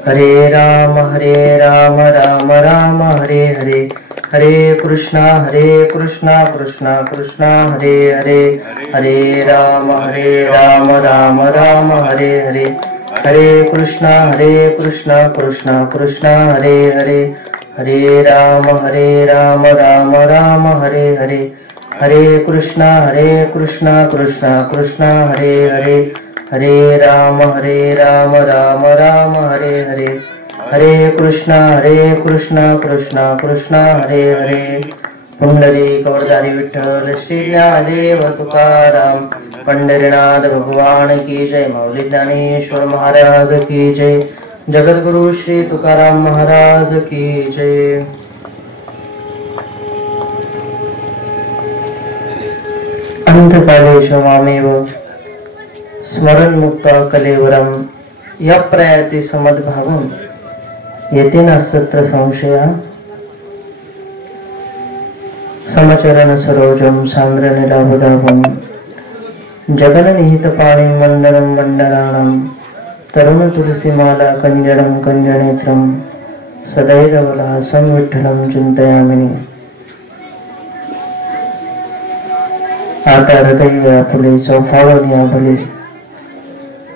हरे राम राम राम हरे हरे, हरे कृष्णा कृष्णा कृष्णा हरे हरे, हरे राम राम राम हरे हरे, हरे कृष्णा कृष्णा कृष्णा हरे हरे, हरे राम राम राम हरे हरे, हरे कृष्णा कृष्णा कृष्णा हरे हरे, हरे राम राम राम हरे हरे, हरे कृष्णा कृष्णा कृष्णा हरे हरे. पुंडलिक वरदारी विठ्ठल श्री ज्ञानदेव तुकाराम, पंढरीनाथ भगवान की जय. माऊली ज्ञानेश्वर महाराज की जय. जगद्गुरु श्री तुकाराम महाराज की जय. अंतकालेषु मामेव स्मरण मुक्त कलेवरम या प्रयाति समद्भावम येते नास्तत्र संशया. समचरण सरोजम सांद्र नीलाभदाभम जगन निहित पाणी मंडलम वंदनानम तरुण तुलसी माला कंजणम कंजनेत्रम सदैरवलासं विठ्ठलं चिंतयामि. आता हृदय आपुले चौफावणी आभले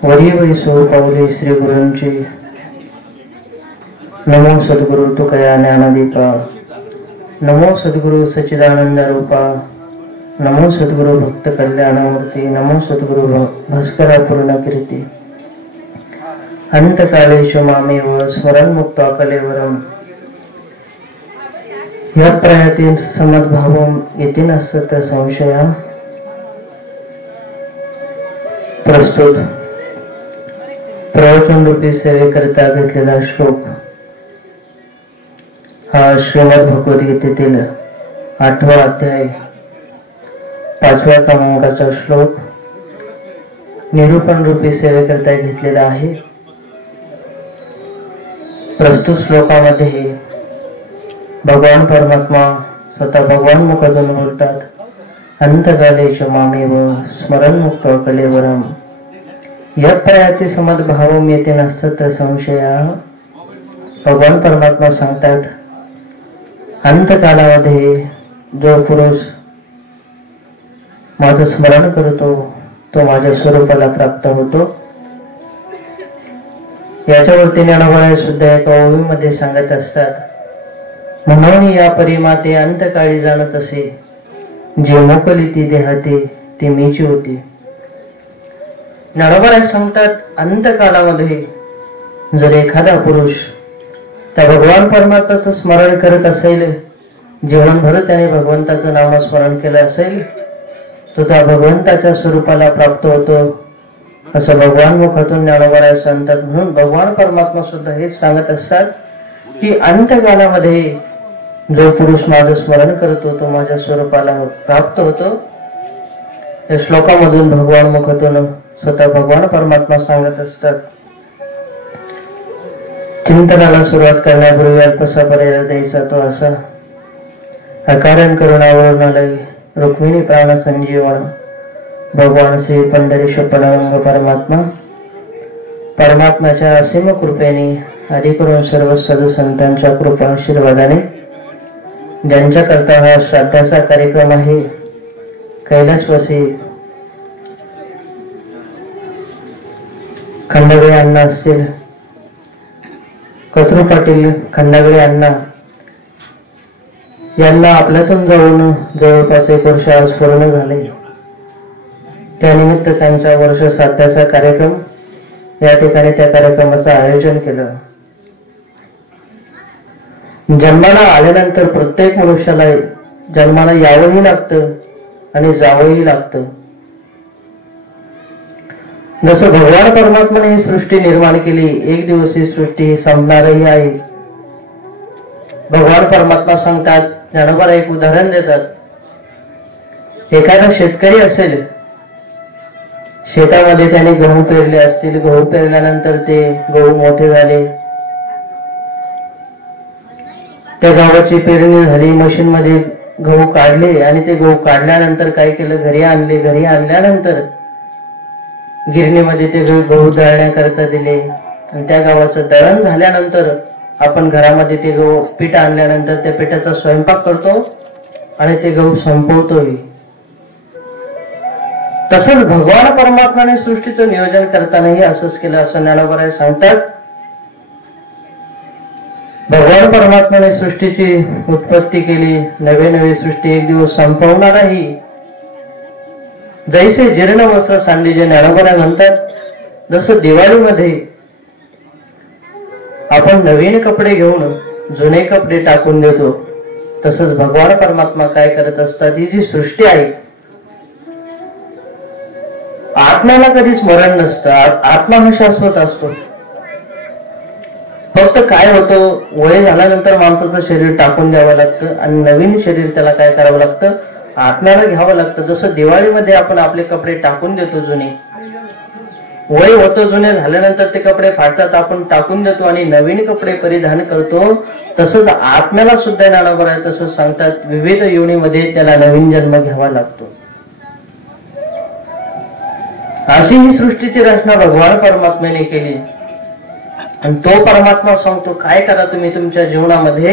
वरी वैसो पावले श्री गुरूंची. नमो सद्गुरु तुकया ज्ञानदीपा, नमो सद्गुरु सच्चिदानंद रूपा, नमो सद्गुरु भक्त कल्याणमूर्ती, नमो सद्गुरु भास्करा पूर्ण कीर्ती. अंतकालेषु मामेव स्मरण मुक्त कलेवरम या प्रयाति समद्भावम येते नास्तत्र संशया. प्रस्तुत प्रवचन रूपी सेवेकरिता घेतलेला श्लोक हा श्रीमद भगवद्गीतेतील 8वा अध्याय 5व्या क्रमांकाचा श्लोक निरूपण रूपी सेवेकरिता घेतलेला आहे. प्रस्तुत श्लोकामध्ये भगवान परमात्मा स्वतः भगवान मुखातून बोलतात. अंतकालेषु मामेव स्मरण मुक्त कलेवरम यत् प्रयाति समद्भावम येते नास्तत्र संशया. भगवान परमात्मा सांगतात, अंतकालामध्ये जो पुरुष माझं स्मरण करतो तो माझ्या स्वरूपाला प्राप्त होतो. याच्यावरती ज्ञानोबा सुद्धा एका ओवीमध्ये सांगत असतात, म्हणून या परिमाते अंतकाळी जाणत असे, जे मोकली ती देहाते ती मीची होती. ज्ञानोबा सांगतात, अंतकालामध्ये जर एखादा पुरुष त्या भगवान परमात्म्याचं स्मरण करत असेल, जीवनभर त्याने भगवंताचं नामस्मरण केलं असेल, तो त्या भगवंताच्या स्वरूपाला प्राप्त होतो असं भगवान मुखातून ज्ञानोबा सांगतात. म्हणून भगवान परमात्मा सुद्धा हेच सांगत असतात की अंतकालामध्ये जो पुरुष माझं स्मरण करतो तो माझ्या स्वरूपाला प्राप्त होतो. या श्लोकामधून भगवान मुखातून स्वतः भगवान परमात्मा सांगत असतात. चिंतनाला सुरुवात करण्यापूर्वी अल्पसा पर्याय द्यायचा तो असा, अकारण करुणावरुणालय रुक्मिणी प्राण संजीवन भगवान श्री पंढरीश पणवंग परमात्मा. परमात्म्याच्या असीम कृपेने अधिकरून सर्व साधू संतांच्या कृपा आशीर्वादाने ज्यांच्या करता हा श्राद्धाचा कार्यक्रम आहे, कैलासवासी खंडागळे अण्णा असतील, कचरू पाटील खंडागळे अण्णा यांना आपल्यातून जाऊन जवळपास 1 वर्ष आज पूर्ण झाले. त्यानिमित्त त्यांच्या वर्ष श्राद्धाचा कार्यक्रम या ठिकाणी त्या कार्यक्रमाचं आयोजन केलं. जन्माला आल्यानंतर प्रत्येक मनुष्याला जन्माला यावंही लागतं आणि जावंही लागतं. जसं भगवान परमात्माने ही सृष्टी निर्माण केली, एक दिवस ही सृष्टी संपणारही आहे. भगवान परमात्मा सांगतात, ज्ञानोबा एक उदाहरण देतात. एखादा शेतकरी असेल, शेतामध्ये त्याने गहू पेरले असतील, गहू पेरल्यानंतर ते गहू मोठे झाले, त्या गव्हाची पेरणी झाली, मशीन मध्ये गहू काढले आणि ते गहू काढल्यानंतर काय केलं, घरी आणले. घरी आणल्यानंतर गिरणीमध्ये ते गहू दळण्याकरता दिले आणि त्या गव्हाचं दळण झाल्यानंतर आपण घरामध्ये ते गहू पीठ आणल्यानंतर त्या पिठाचा स्वयंपाक करतो आणि ते गहू संपवतोही. तसंच भगवान परमात्माने सृष्टीचं नियोजन करतानाही असंच केलं असं ज्ञानोबा सांगतात. भगवान परमात्म्याने सृष्टीची उत्पत्ती केली, नवे नवी सृष्टी एक दिवस संपवणार आहे. जैसे जीर्ण वस्त्र सांडली, जे ज्ञानोबा म्हणतात. जसं दिवाळीमध्ये आपण नवीन कपडे घेऊन जुने कपडे टाकून देतो, तसंच भगवान परमात्मा काय करत असतात. ही जी सृष्टी आहे, आत्म्याला कधीच मरण नसतं. आत्मा हा शाश्वत असतो. फक्त काय होतं, वय झाल्यानंतर माणसाचं शरीर टाकून द्यावं लागतं आणि नवीन शरीर त्याला काय करावं लागतं, आत्म्याला घ्यावं लागतं. जसं दिवाळीमध्ये आपण आपले कपडे टाकून देतो जुने, वय होतं, जुने झाल्यानंतर ते कपडे फाटतात, आपण टाकून देतो आणि नवीन कपडे परिधान करतो. तसंच आत्म्याला सुद्धा ज्ञानोबा आहे तसंच सांगतात. विविध योनीमध्ये त्याला नवीन जन्म घ्यावा लागतो. अशी ही सृष्टीची रचना भगवान परमात्म्याने केली. आणि तो परमात्मा सांगतो काय करा तुम्ही तुमच्या जीवनामध्ये.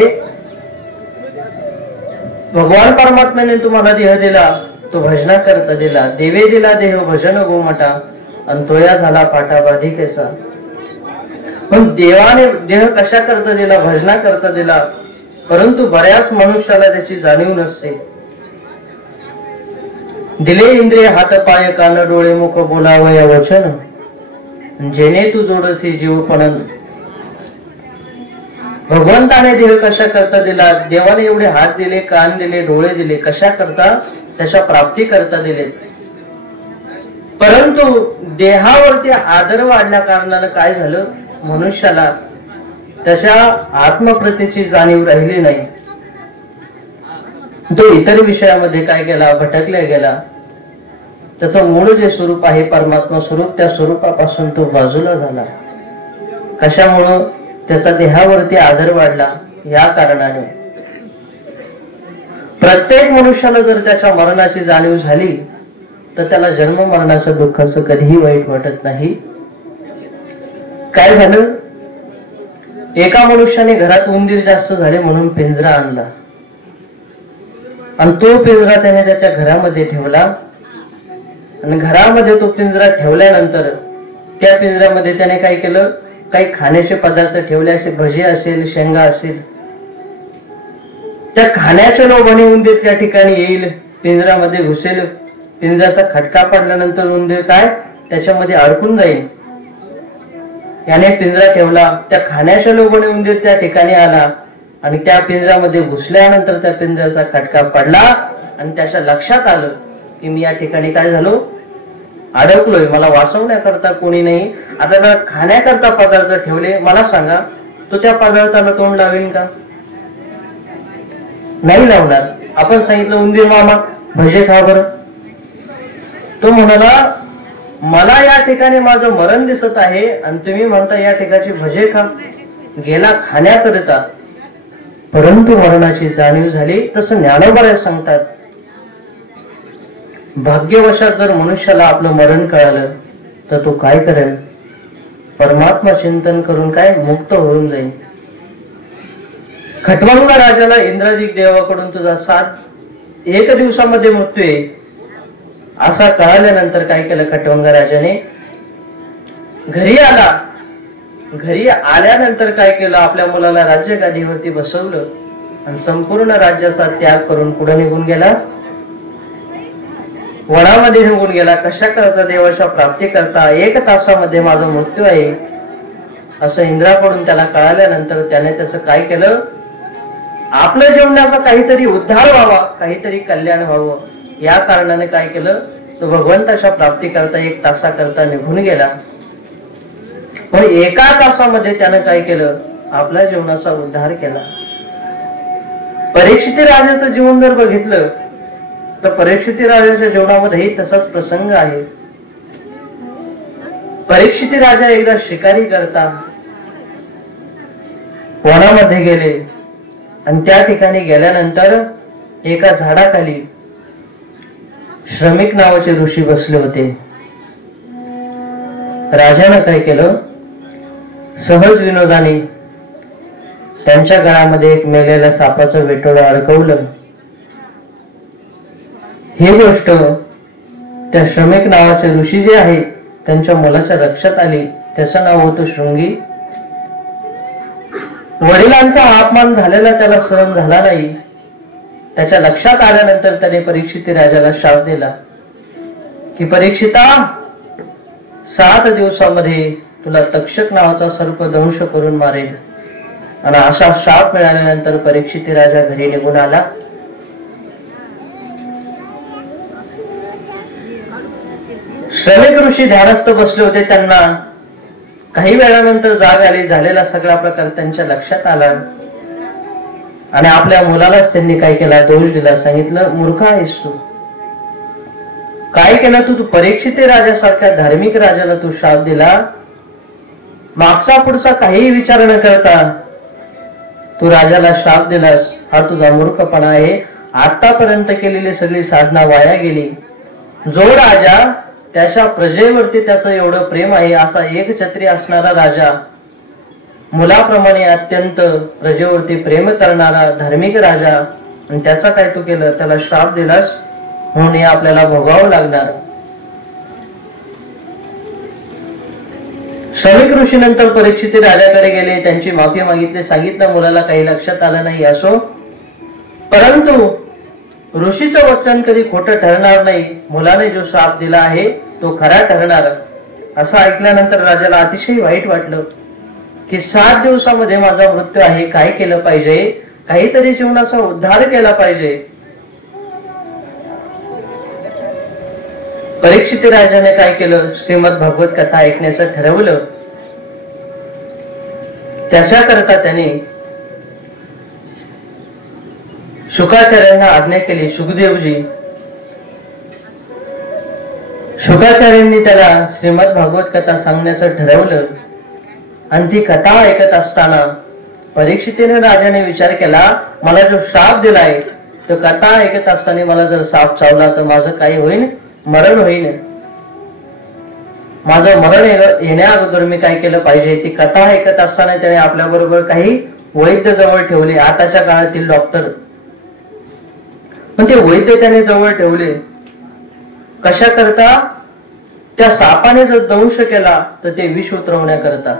भगवान परमात्म्याने तुम्हाला देह दिला, तो भजना करता दिला. देवे दिला देह भजन गोमटा, आणि तोया झाला पाटा बाधी केसा. पण देवाने देह कशा करता दिला, भजना करता दिला. परंतु बऱ्याच मनुष्याला त्याची जाणीव नसते. दिले इंद्रिय हात पाय कान डोळे मुख बोलावया वचन, जेणे तू जोडसी जीवपणन. भगवंताने देह कशा करता दिला, देवाने एवढे हात दिले, कान दिले, डोळे दिले, कशा करता, त्याच्या प्राप्ती करता दिले. परंतु देहावरती आदर वाढल्या कारणानं काय झालं, मनुष्याला त्याच्या आत्मप्रतीची जाणीव राहिली नाही. तो इतर विषयामध्ये काय गेला, भटकल्या गेला. त्याचं मूळ जे स्वरूप आहे परमात्मा स्वरूप, त्या स्वरूपापासून तो बाजूला झाला. कशामुळं, त्याचा देहावरती आदर वाढला. या कारणाने प्रत्येक मनुष्याला जर त्याच्या मरणाची जाणीव झाली तर त्याला जन्म मरणाचं दुःखाचं कधीही वाईट वाटत नाही. काय झालं, एका मनुष्याने घरात उंदीर जास्त झाले म्हणून पिंजरा आणला आणि तो पिंजरा त्याने त्याच्या घरामध्ये ठेवला. आणि घरामध्ये तो पिंजरा ठेवल्यानंतर त्या पिंजऱ्यामध्ये त्याने काय केलं, काही खाण्याचे पदार्थ ठेवले, असे भजी असेल, शेंगा असेल. त्या खाण्याच्या लोभाने उंदीर त्या ठिकाणी येईल, पिंजऱ्यामध्ये घुसेल. पिंजऱ्याचा खटका पडल्यानंतर उंदीर काय त्याच्यामध्ये अडकून जाईल. याने पिंजरा ठेवला, त्या खाण्याच्या लोभाने उंदीर त्या ठिकाणी आला आणि त्या पिंजऱ्यामध्ये घुसल्यानंतर त्या पिंजऱ्याचा खटका पडला आणि त्याच्या लक्षात आलं की मी या ठिकाणी काय झालो, अडकलोय. मला वाचवण्याकरता कोणी नाही. आता जर खाण्याकरता पदार्थ ठेवले, मला सांगा तो त्या पदार्थाला तोंड लावेल का, नाही लावणार. आपण सांगितलं उंदीर मामा भजे खा बरं, तो म्हणाला मला या ठिकाणी माझं मरण दिसत आहे आणि तुम्ही म्हणता या ठिकाणी भजे खा. गेला खाण्याकरिता, परंतु मरणाची जाणीव झाली. तसं ज्ञानोबा सांगतात, भाग्यवशात जर मनुष्याला आपलं मरण कळालं तर तो काय करेल, परमात्मा चिंतन करून काय मुक्त होऊन जाईल. खटवंग राजाला इंद्रादिक देवाकडून तुझा 1 दिवसामध्ये मृत्यू आहे असा कळाल्यानंतर काय केलं, खटवंग राजाने घरी आला. घरी आल्यानंतर काय केलं, आपल्या मुलाला राज्य गादीवरती बसवलं आणि संपूर्ण राज्याचा त्याग करून पुढे निघून गेला, वनामध्ये निघून गेला. कशा करता, देवाच्या प्राप्ती करता. 1 तासामध्ये माझा मृत्यू आहे असं इंद्राकडून त्याला कळाल्यानंतर त्याने त्याचं काय केलं, आपल्या जीवनाचा काहीतरी उद्धार व्हावा, काहीतरी कल्याण व्हावं, या कारणाने काय केलं, तो भगवंताच्या प्राप्ती करता 1 तासाकरता निघून गेला. पण 1 तासामध्ये त्यानं काय केलं, आपल्या जीवनाचा उद्धार केला. परीक्षिती राजाचं जीवन जर बघितलं तर परीक्षिती राजाच्या जीवनामध्येही तसाच प्रसंग आहे. परीक्षिती राजा एकदा शिकारी करता वनामध्ये गेले आणि त्या ठिकाणी गेल्यानंतर एका झाडाखाली श्रमिक नावाचे ऋषी बसले होते. राजानं काय केलं, सहज विनोदाने त्यांच्या गळ्यामध्ये एक मेलेल्या सापाचं वेटोळं अडकवलं. ही गोष्ट त्या श्रमिक नावाचे ऋषी जे आहेत त्यांच्या मुलाच्या लक्षात आली. त्याचं नाव होतं शृंगी. वडिलांचा अपमान झालेला त्याला सहन झाला नाही. त्याच्या लक्षात आल्यानंतर त्याने परीक्षिती राजाला शाप दिला की परीक्षिता, 7 दिवसामध्ये तुला तक्षक नावाचा सर्प दंश करून मारेल. आणि असा शाप मिळाल्यानंतर परीक्षिती राजा घरी निघून आला. श्रमिक ऋषी ध्यानस्थ बसले होते. त्यांना काही वेळानंतर जाग आली. झालेला सगळा प्रकार त्यांच्या लक्षात आला आणि आपल्या मुलालाच त्यांनी काय केला, दोष दिला. सांगितलं, मूर्ख आहेस तू, काय केलं तू परीक्षिती राजासारख्या धार्मिक राजाला तू शाप दिला. मागचा पुढचा काही विचार न करता तू राजाला शाप दिलास. हा तुझा मूर्खपणा आहे. आतापर्यंत केलेली सगळी साधना वाया गेली. जो राजा त्याच्या प्रजेवरती त्याचं एवढं प्रेम आहे, असा एक छत्री असणारा राजा, मुलाप्रमाणे अत्यंत प्रजेवरती प्रेम करणारा धार्मिक राजा, आणि त्याचा काय तू केलं, त्याला श्राप दिलास, म्हणून हे आपल्याला भोगावं लागणार. श्रमिक ऋषी नंतर परीक्षिती राजाकडे गेले. त्यांची माफी मागितली. सांगितलं मुलाला काही लक्षात आलं नाही असो, परंतु ऋषीचं वचन कधी खोटं ठरणार नाही. मुलाने जो श्राप दिला आहे तो खरा ठरणार. असं ऐकल्यानंतर राजाला अतिशय वाईट वाटलं की 7 दिवसामध्ये माझा मृत्यू आहे. काय केलं पाहिजे, काहीतरी जीवनाचा उद्धार केला पाहिजे. परीक्षिती राजाने काय केलं, श्रीमद भागवत कथा ऐकण्याचं ठरवलं. त्याच्याकरता त्याने शुकाचार्यांना आज्ञा केली. शुकाचार्यांनी त्याला श्रीमद भागवत कथा सांगण्याचं ठरवलं. आणि ती कथा ऐकत असताना परीक्षितीने राजाने विचार केला, मला जो शाप दिलाय तो कथा ऐकत असताना मला जर साप चावला तर माझं काय होईल, मरण होईल. माझं मरण येण्या अगोदर मी काय केलं पाहिजे. ती कथा ऐकत असताना त्याने आपल्या बरोबर काही वैद्य जवळ ठेवले. आताच्या काळातील डॉक्टर, पण ते वैद्य त्याने जवळ ठेवले. कशा करता, त्या सापाने जर दंश केला तर ते विष उतरवण्याकरता.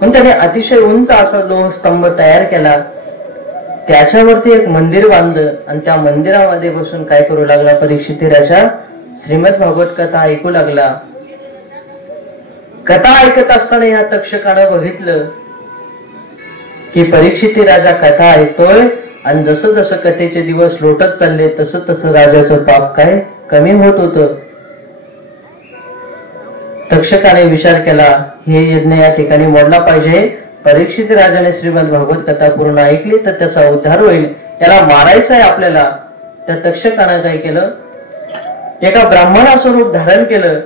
पण त्याने अतिशय उंच असा लोह स्तंभ तयार केला. त्याच्यावरती एक मंदिर बांधलं आणि त्या मंदिरामध्ये बसून काय करू लागला, परीक्षिती राजा श्रीमद भागवत कथा ऐकू लागला. कथा ऐकत असताना या तक्षकानं बघितलं की परीक्षिती राजा कथा ऐकतोय आणि जसं जसं कथेचे दिवस लोटत चालले तसं तसं राजाचं पाप काय कमी होत होतं. तक्षकाने विचार केला, हे यज्ञ या ठिकाणी मोडला पाहिजे. परीक्षित राजाने श्रीमद भागवत कथा पूर्ण ऐकली तर त्याचा उद्धार होईल. याला मारायचं आहे आपल्याला. त्या तक्षकानं काय केलं, एका ब्राह्मणाचं रूप धारण केलं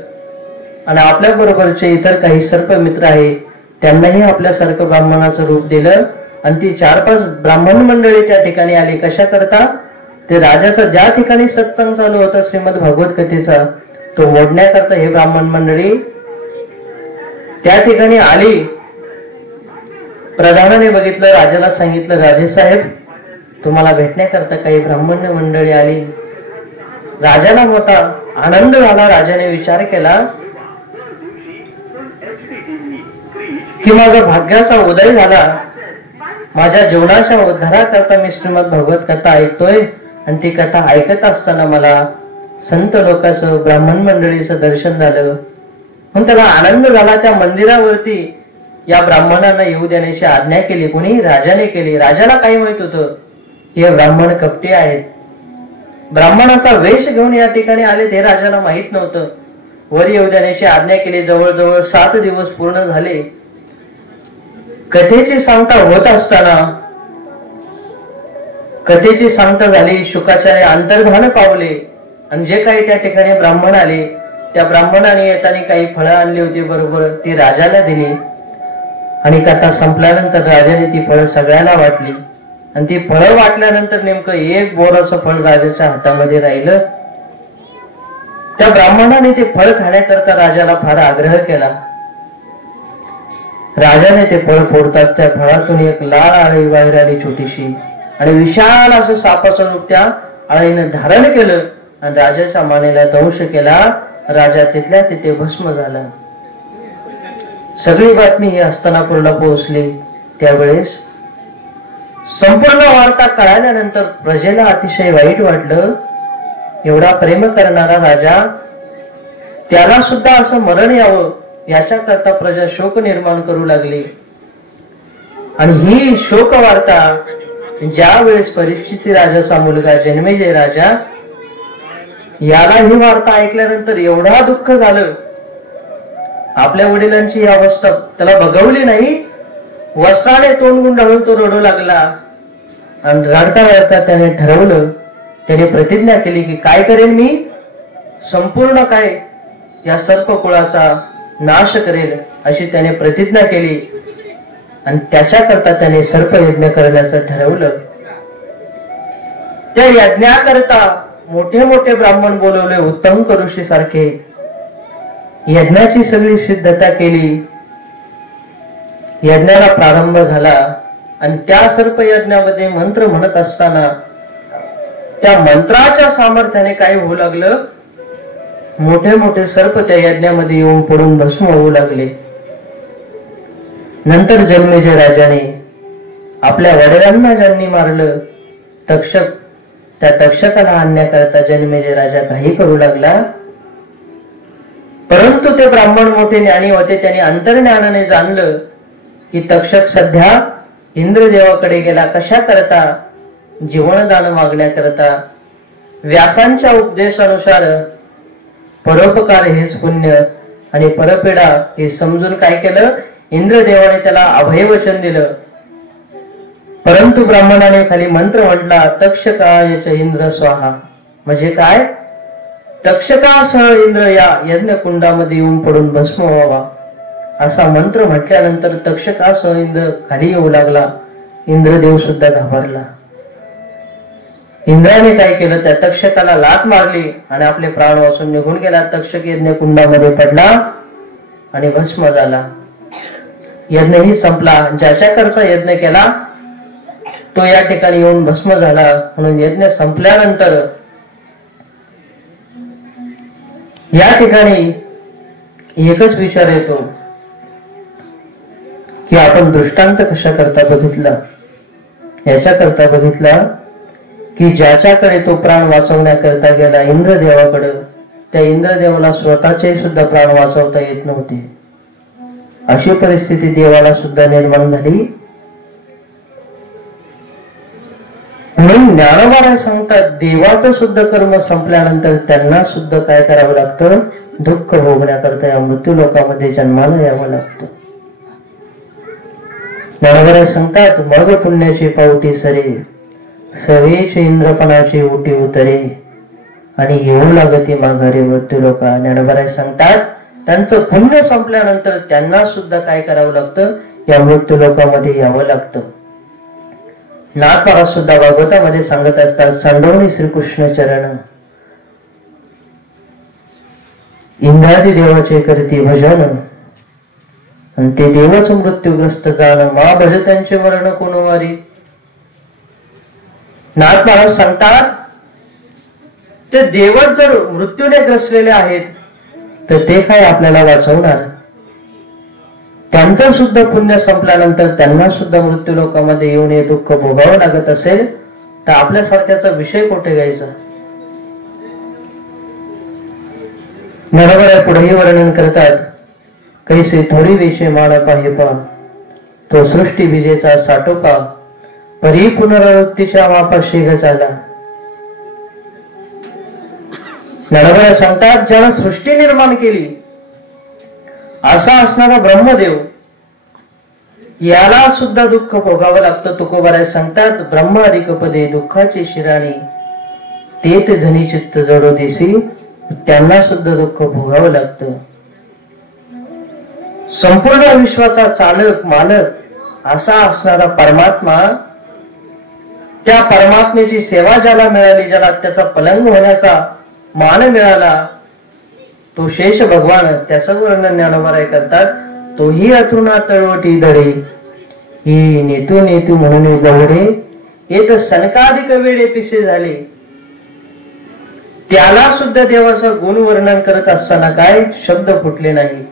आणि आपल्या बरोबरचे इतर काही सर्प मित्र आहेत त्यांनाही आपल्यासारखं ब्राह्मणाचं रूप दिलं. आणि ती 4-5 ब्राह्मण मंडळी त्या ठिकाणी आली. कशा करता, ते राजाचा ज्या ठिकाणी सत्संग चालू होता श्रीमद भागवत कथेचा तो मोडण्याकरता हे ब्राह्मण मंडळी त्या ठिकाणी आली. प्रधानाने बघितलं, राजाला सांगितलं, राजेसाहेब तुम्हाला भेटण्याकरता काही ब्राह्मण मंडळी आली. राजाला मोठा आनंद झाला. राजाने विचार केला की माझा भाग्याचा उदय झाला. माझ्या जीवनाच्या उद्धाराकरता मी श्रीमद भागवत कथा ऐकतोय आणि ती कथा ऐकत असताना मला संत लोकांचं, ब्राह्मण मंडळीचं दर्शन झालं. म्हणून त्याला आनंद झाला. त्या मंदिरावरती या ब्राह्मणांना येऊ देण्याची आज्ञा केली. कोणी, राजाने केली. राजाला काय माहित होतं की हे ब्राह्मण कपटी आहेत. ब्राह्मणाचा वेश घेऊन या ठिकाणी आले हे राजाला माहित नव्हतं. वर येऊ देण्याची आज्ञा केली. जवळजवळ 7 दिवस पूर्ण झाले. कथेची सांगता होत असताना कथेची सांगता झाली. शुकाचार्य अंतर्धान पावले आणि जे काही त्या ठिकाणी ब्राह्मण आले त्या ब्राह्मणाने येताना काही फळं आणली होती बरोबर, ती राजाला दिली. आणि कथा संपल्यानंतर राजाने ती फळं सगळ्यांना वाटली. आणि ती फळं वाटल्यानंतर नेमकं एक बोराचं फळ राजाच्या हातामध्ये राहिलं. त्या ब्राह्मणाने ते फळ खाण्याकरता राजाला फार आग्रह केला. राजाने ते फळ फोडताच त्या फळातून एक लाल आळी बाहेर आली छोटीशी, आणि विशाल असं सापाचं रूप त्या आळीने धारण केलं आणि राजाच्या मानेला दंश केला. राजा तिथल्या तिथे भस्म झाला. सगळी बातमी ही हस्तिनापूरला पोहोचली. त्यावेळेस संपूर्ण वार्ता कळाल्यानंतर प्रजेला अतिशय वाईट वाटलं. एवढा प्रेम करणारा राजा, त्याला सुद्धा असं मरण यावं याच्याकरता प्रजा शोक निर्माण करू लागली. आणि ही शोक वार्ता ज्या वेळेस परीक्षित राजाचा मुलगा जन्मेजय राजा, याला ही वार्ता ऐकल्यानंतर एवढा दुःख झालं. आपल्या वडिलांची ही अवस्था त्याला बघवली नाही. वस्त्राने तोंड गुंडाळून तो रडू लागला. आणि रडता रडता त्याने ठरवलं, त्याने प्रतिज्ञा केली की काय करेन मी, संपूर्ण काय या सर्पकुळाचा नाश करेल अशी त्याने प्रतिज्ञा केली. आणि त्याच्याकरता त्याने सर्पयज्ञ करण्याचं ठरवलं. त्या यज्ञाकरता मोठे मोठे ब्राह्मण बोलवले, उत्तम ऋषी सारखे. यज्ञाची सगळी सिद्धता केली. यज्ञाला प्रारंभ झाला. आणि त्या सर्पयज्ञामध्ये मंत्र म्हणत असताना त्या मंत्राच्या सामर्थ्याने काय होऊ लागलं, मोठे मोठे सर्प त्या यज्ञामध्ये येऊन पडून भस्म होऊ लागले. नंतर जन्मेजय राजाने आपल्या वडिलांना ज्यांनी मारलं तक्षक, त्या तक्षकाला आणण्याकरता जन्मेजय राजा काही करू लागला. परंतु ते ब्राह्मण मोठे ज्ञानी होते. त्यांनी अंतर्ज्ञानाने जाणलं की तक्षक सध्या इंद्रदेवाकडे गेला. कशा करता? जीवनदान मागण्याकरता. व्यासांच्या उपदेशानुसार परोपकार हेच पुण्य आणि परपीडा हे समजून काय केलं, इंद्रदेवाने त्याला अभयवचन दिलं. परंतु ब्राह्मणाने खाली मंत्र म्हटला, तक्षकाय च इंद्र स्वाहा. म्हणजे काय, तक्षकासह इंद्र या यज्ञ कुंडामध्ये येऊन पडून भस्म व्हावा असा मंत्र म्हटल्यानंतर तक्षकासह इंद्र खाली येऊ लागला. इंद्रदेव सुद्धा घाबरला. इंद्राने काय केलं, त्या तक्षकाला लाथ मारली आणि आपले प्राण वाचून निघून गेला. तक्षक यज्ञ कुंडामध्ये पडला आणि भस्म झाला. यज्ञही संपला. ज्याच्याकरता यज्ञ केला तो या ठिकाणी येऊन भस्म झाला. म्हणून यज्ञ संपल्यानंतर या ठिकाणी एकच विचार येतो की आपण दृष्टांत कशा करता बघितला, याच्याकरता बघितला की ज्याच्याकडे तो प्राण वाचवण्याकरता गेला इंद्रदेवाकडे, त्या इंद्रदेवाला स्वतःचे सुद्धा प्राण वाचवता येत नव्हते. अशी परिस्थिती देवाला सुद्धा निर्माण झाली. म्हणून ज्ञानोबा सांगतात, देवाचं सुद्धा कर्म संपल्यानंतर त्यांना सुद्धा काय करावं लागतं, दुःख भोगण्याकरता या मृत्यू लोकामध्ये जन्माला यावं लागतं. ज्ञानोबा सांगतात, मग पुण्याची पावटी सरे, सवेचे इंद्रपणाची उटी उतरे, आणि येऊ लागते माघारी मृत्यू लोका. ज्ञानोबा सांगतात, त्यांचं पुण्य संपल्यानंतर त्यांना सुद्धा काय करावं लागतं, या मृत्यू लोकामध्ये यावं लागतं. नाथ महाराज सुद्धा भागवतामध्ये सांगत असतात, संडवणी श्रीकृष्ण चरण, इंद्रादी देवाचे करती भजन, आणि ते देवच मृत्यूग्रस्त जाण, मा भज त्यांचे वर्ण कोण वारी. नाथ महाराज सांगतात, ते देवच जर मृत्यूने ग्रसलेले आहेत तर ते काय आपल्याला वाचवणार. त्यांचं सुद्धा पुण्य संपल्यानंतर त्यांना सुद्धा मृत्यू लोकांमध्ये येऊन हे दुःख भोगावं लागत असेल तर आपल्यासारख्याचा विषय कुठे घ्यायचा. बरोबर पुढेही वर्णन करतात, कैसे थोडी विषय माळ पाहिपा, तो सृष्टी विजेचा साठोपा, परी पुनरावृत्तीच्या मापा शेग झाला. ज्ञानोबा सांगतात, ज्यानं सृष्टी निर्माण केली असा असणारा ब्रह्मदेव, याला सुद्धा दुःख भोगावं लागतं. तुकोबाराय सांगतात, ब्रह्मादिक पदे दुःखाची शिराणी, तेत धनी चित्त जडो देसी, त्यांना सुद्धा दुःख भोगावं लागतं. संपूर्ण विश्वाचा चालक मालक असा असणारा परमात्मा, त्या परमात्म्याची सेवा ज्याला मिळाली, ज्याला त्याचा पलंग होण्याचा मान मिळाला, तो शेष भगवान. त्याचं वर्णन ज्ञानोबा करतात, तोही अथुना तळवटी दडे, ही नेतू नेतू म्हणून गवडे, येत सनकाधिक वेळे पिसे झाले. त्याला सुद्धा देवाचा गुण वर्णन करत असताना काय शब्द फुटले नाही.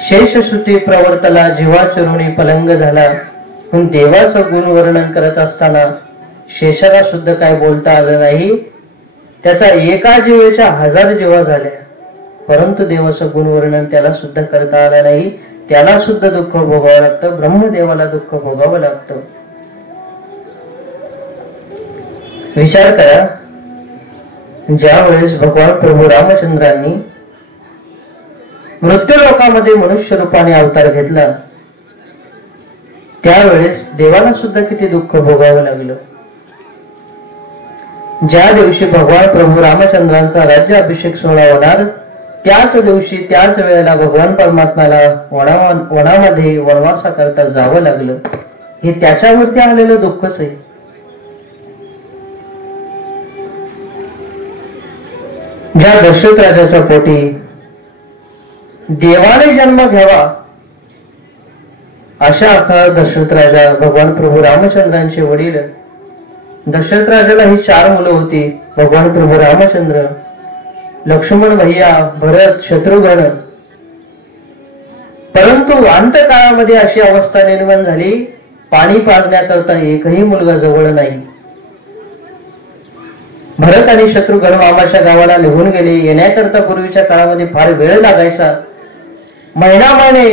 शेषसुती प्रवर्तला जीवा चरुणी पलंग झाला, पण देवाचं गुण वर्णन करत असताना शेषाला सुद्धा काय बोलता आलं नाही. त्याचा एका जीवेच्या 1000 जीवा झाल्या, परंतु देवाचं गुण वर्णन त्याला सुद्धा करता आलं नाही. त्याला सुद्धा दुःख भोगावं लागतं, ब्रह्मदेवाला दुःख भोगावं लागतं. विचार करा, ज्या वेळेस भगवान प्रभू रामचंद्रांनी मृत्यू लोकामध्ये मनुष्य रूपाने अवतार घेतला, त्यावेळेस देवाला सुद्धा किती दुःख भोगावं लागलं. ज्या दिवशी भगवान प्रभू रामचंद्रांचा राज्याभिषेक सोहळा होणार, त्याच दिवशी त्याच वेळेला भगवान परमात्म्याला वनामध्ये वनवासा करता जावं लागलं. हे त्याच्यावरती आलेलं दुःखच आहे. ज्या दशरथ राजाच्या पोटी देवाने जन्म घ्यावा अशा असणारा दशरथ राजा, भगवान प्रभू रामचंद्रांचे वडील. दशरथ राजाला ही 4 मुलं होती, भगवान प्रभू रामचंद्र, लक्ष्मण भैया, भरत, शत्रुघ्न. परंतु अंतकाळामध्ये अशी अवस्था निर्माण झाली, पाणी पाजण्याकरता एकही मुलगा जवळ नाही. भरत आणि शत्रुघ्न मामाच्या गावाला निघून गेले. येण्याकरता पूर्वीच्या काळामध्ये फार वेळ लागायचा. महिने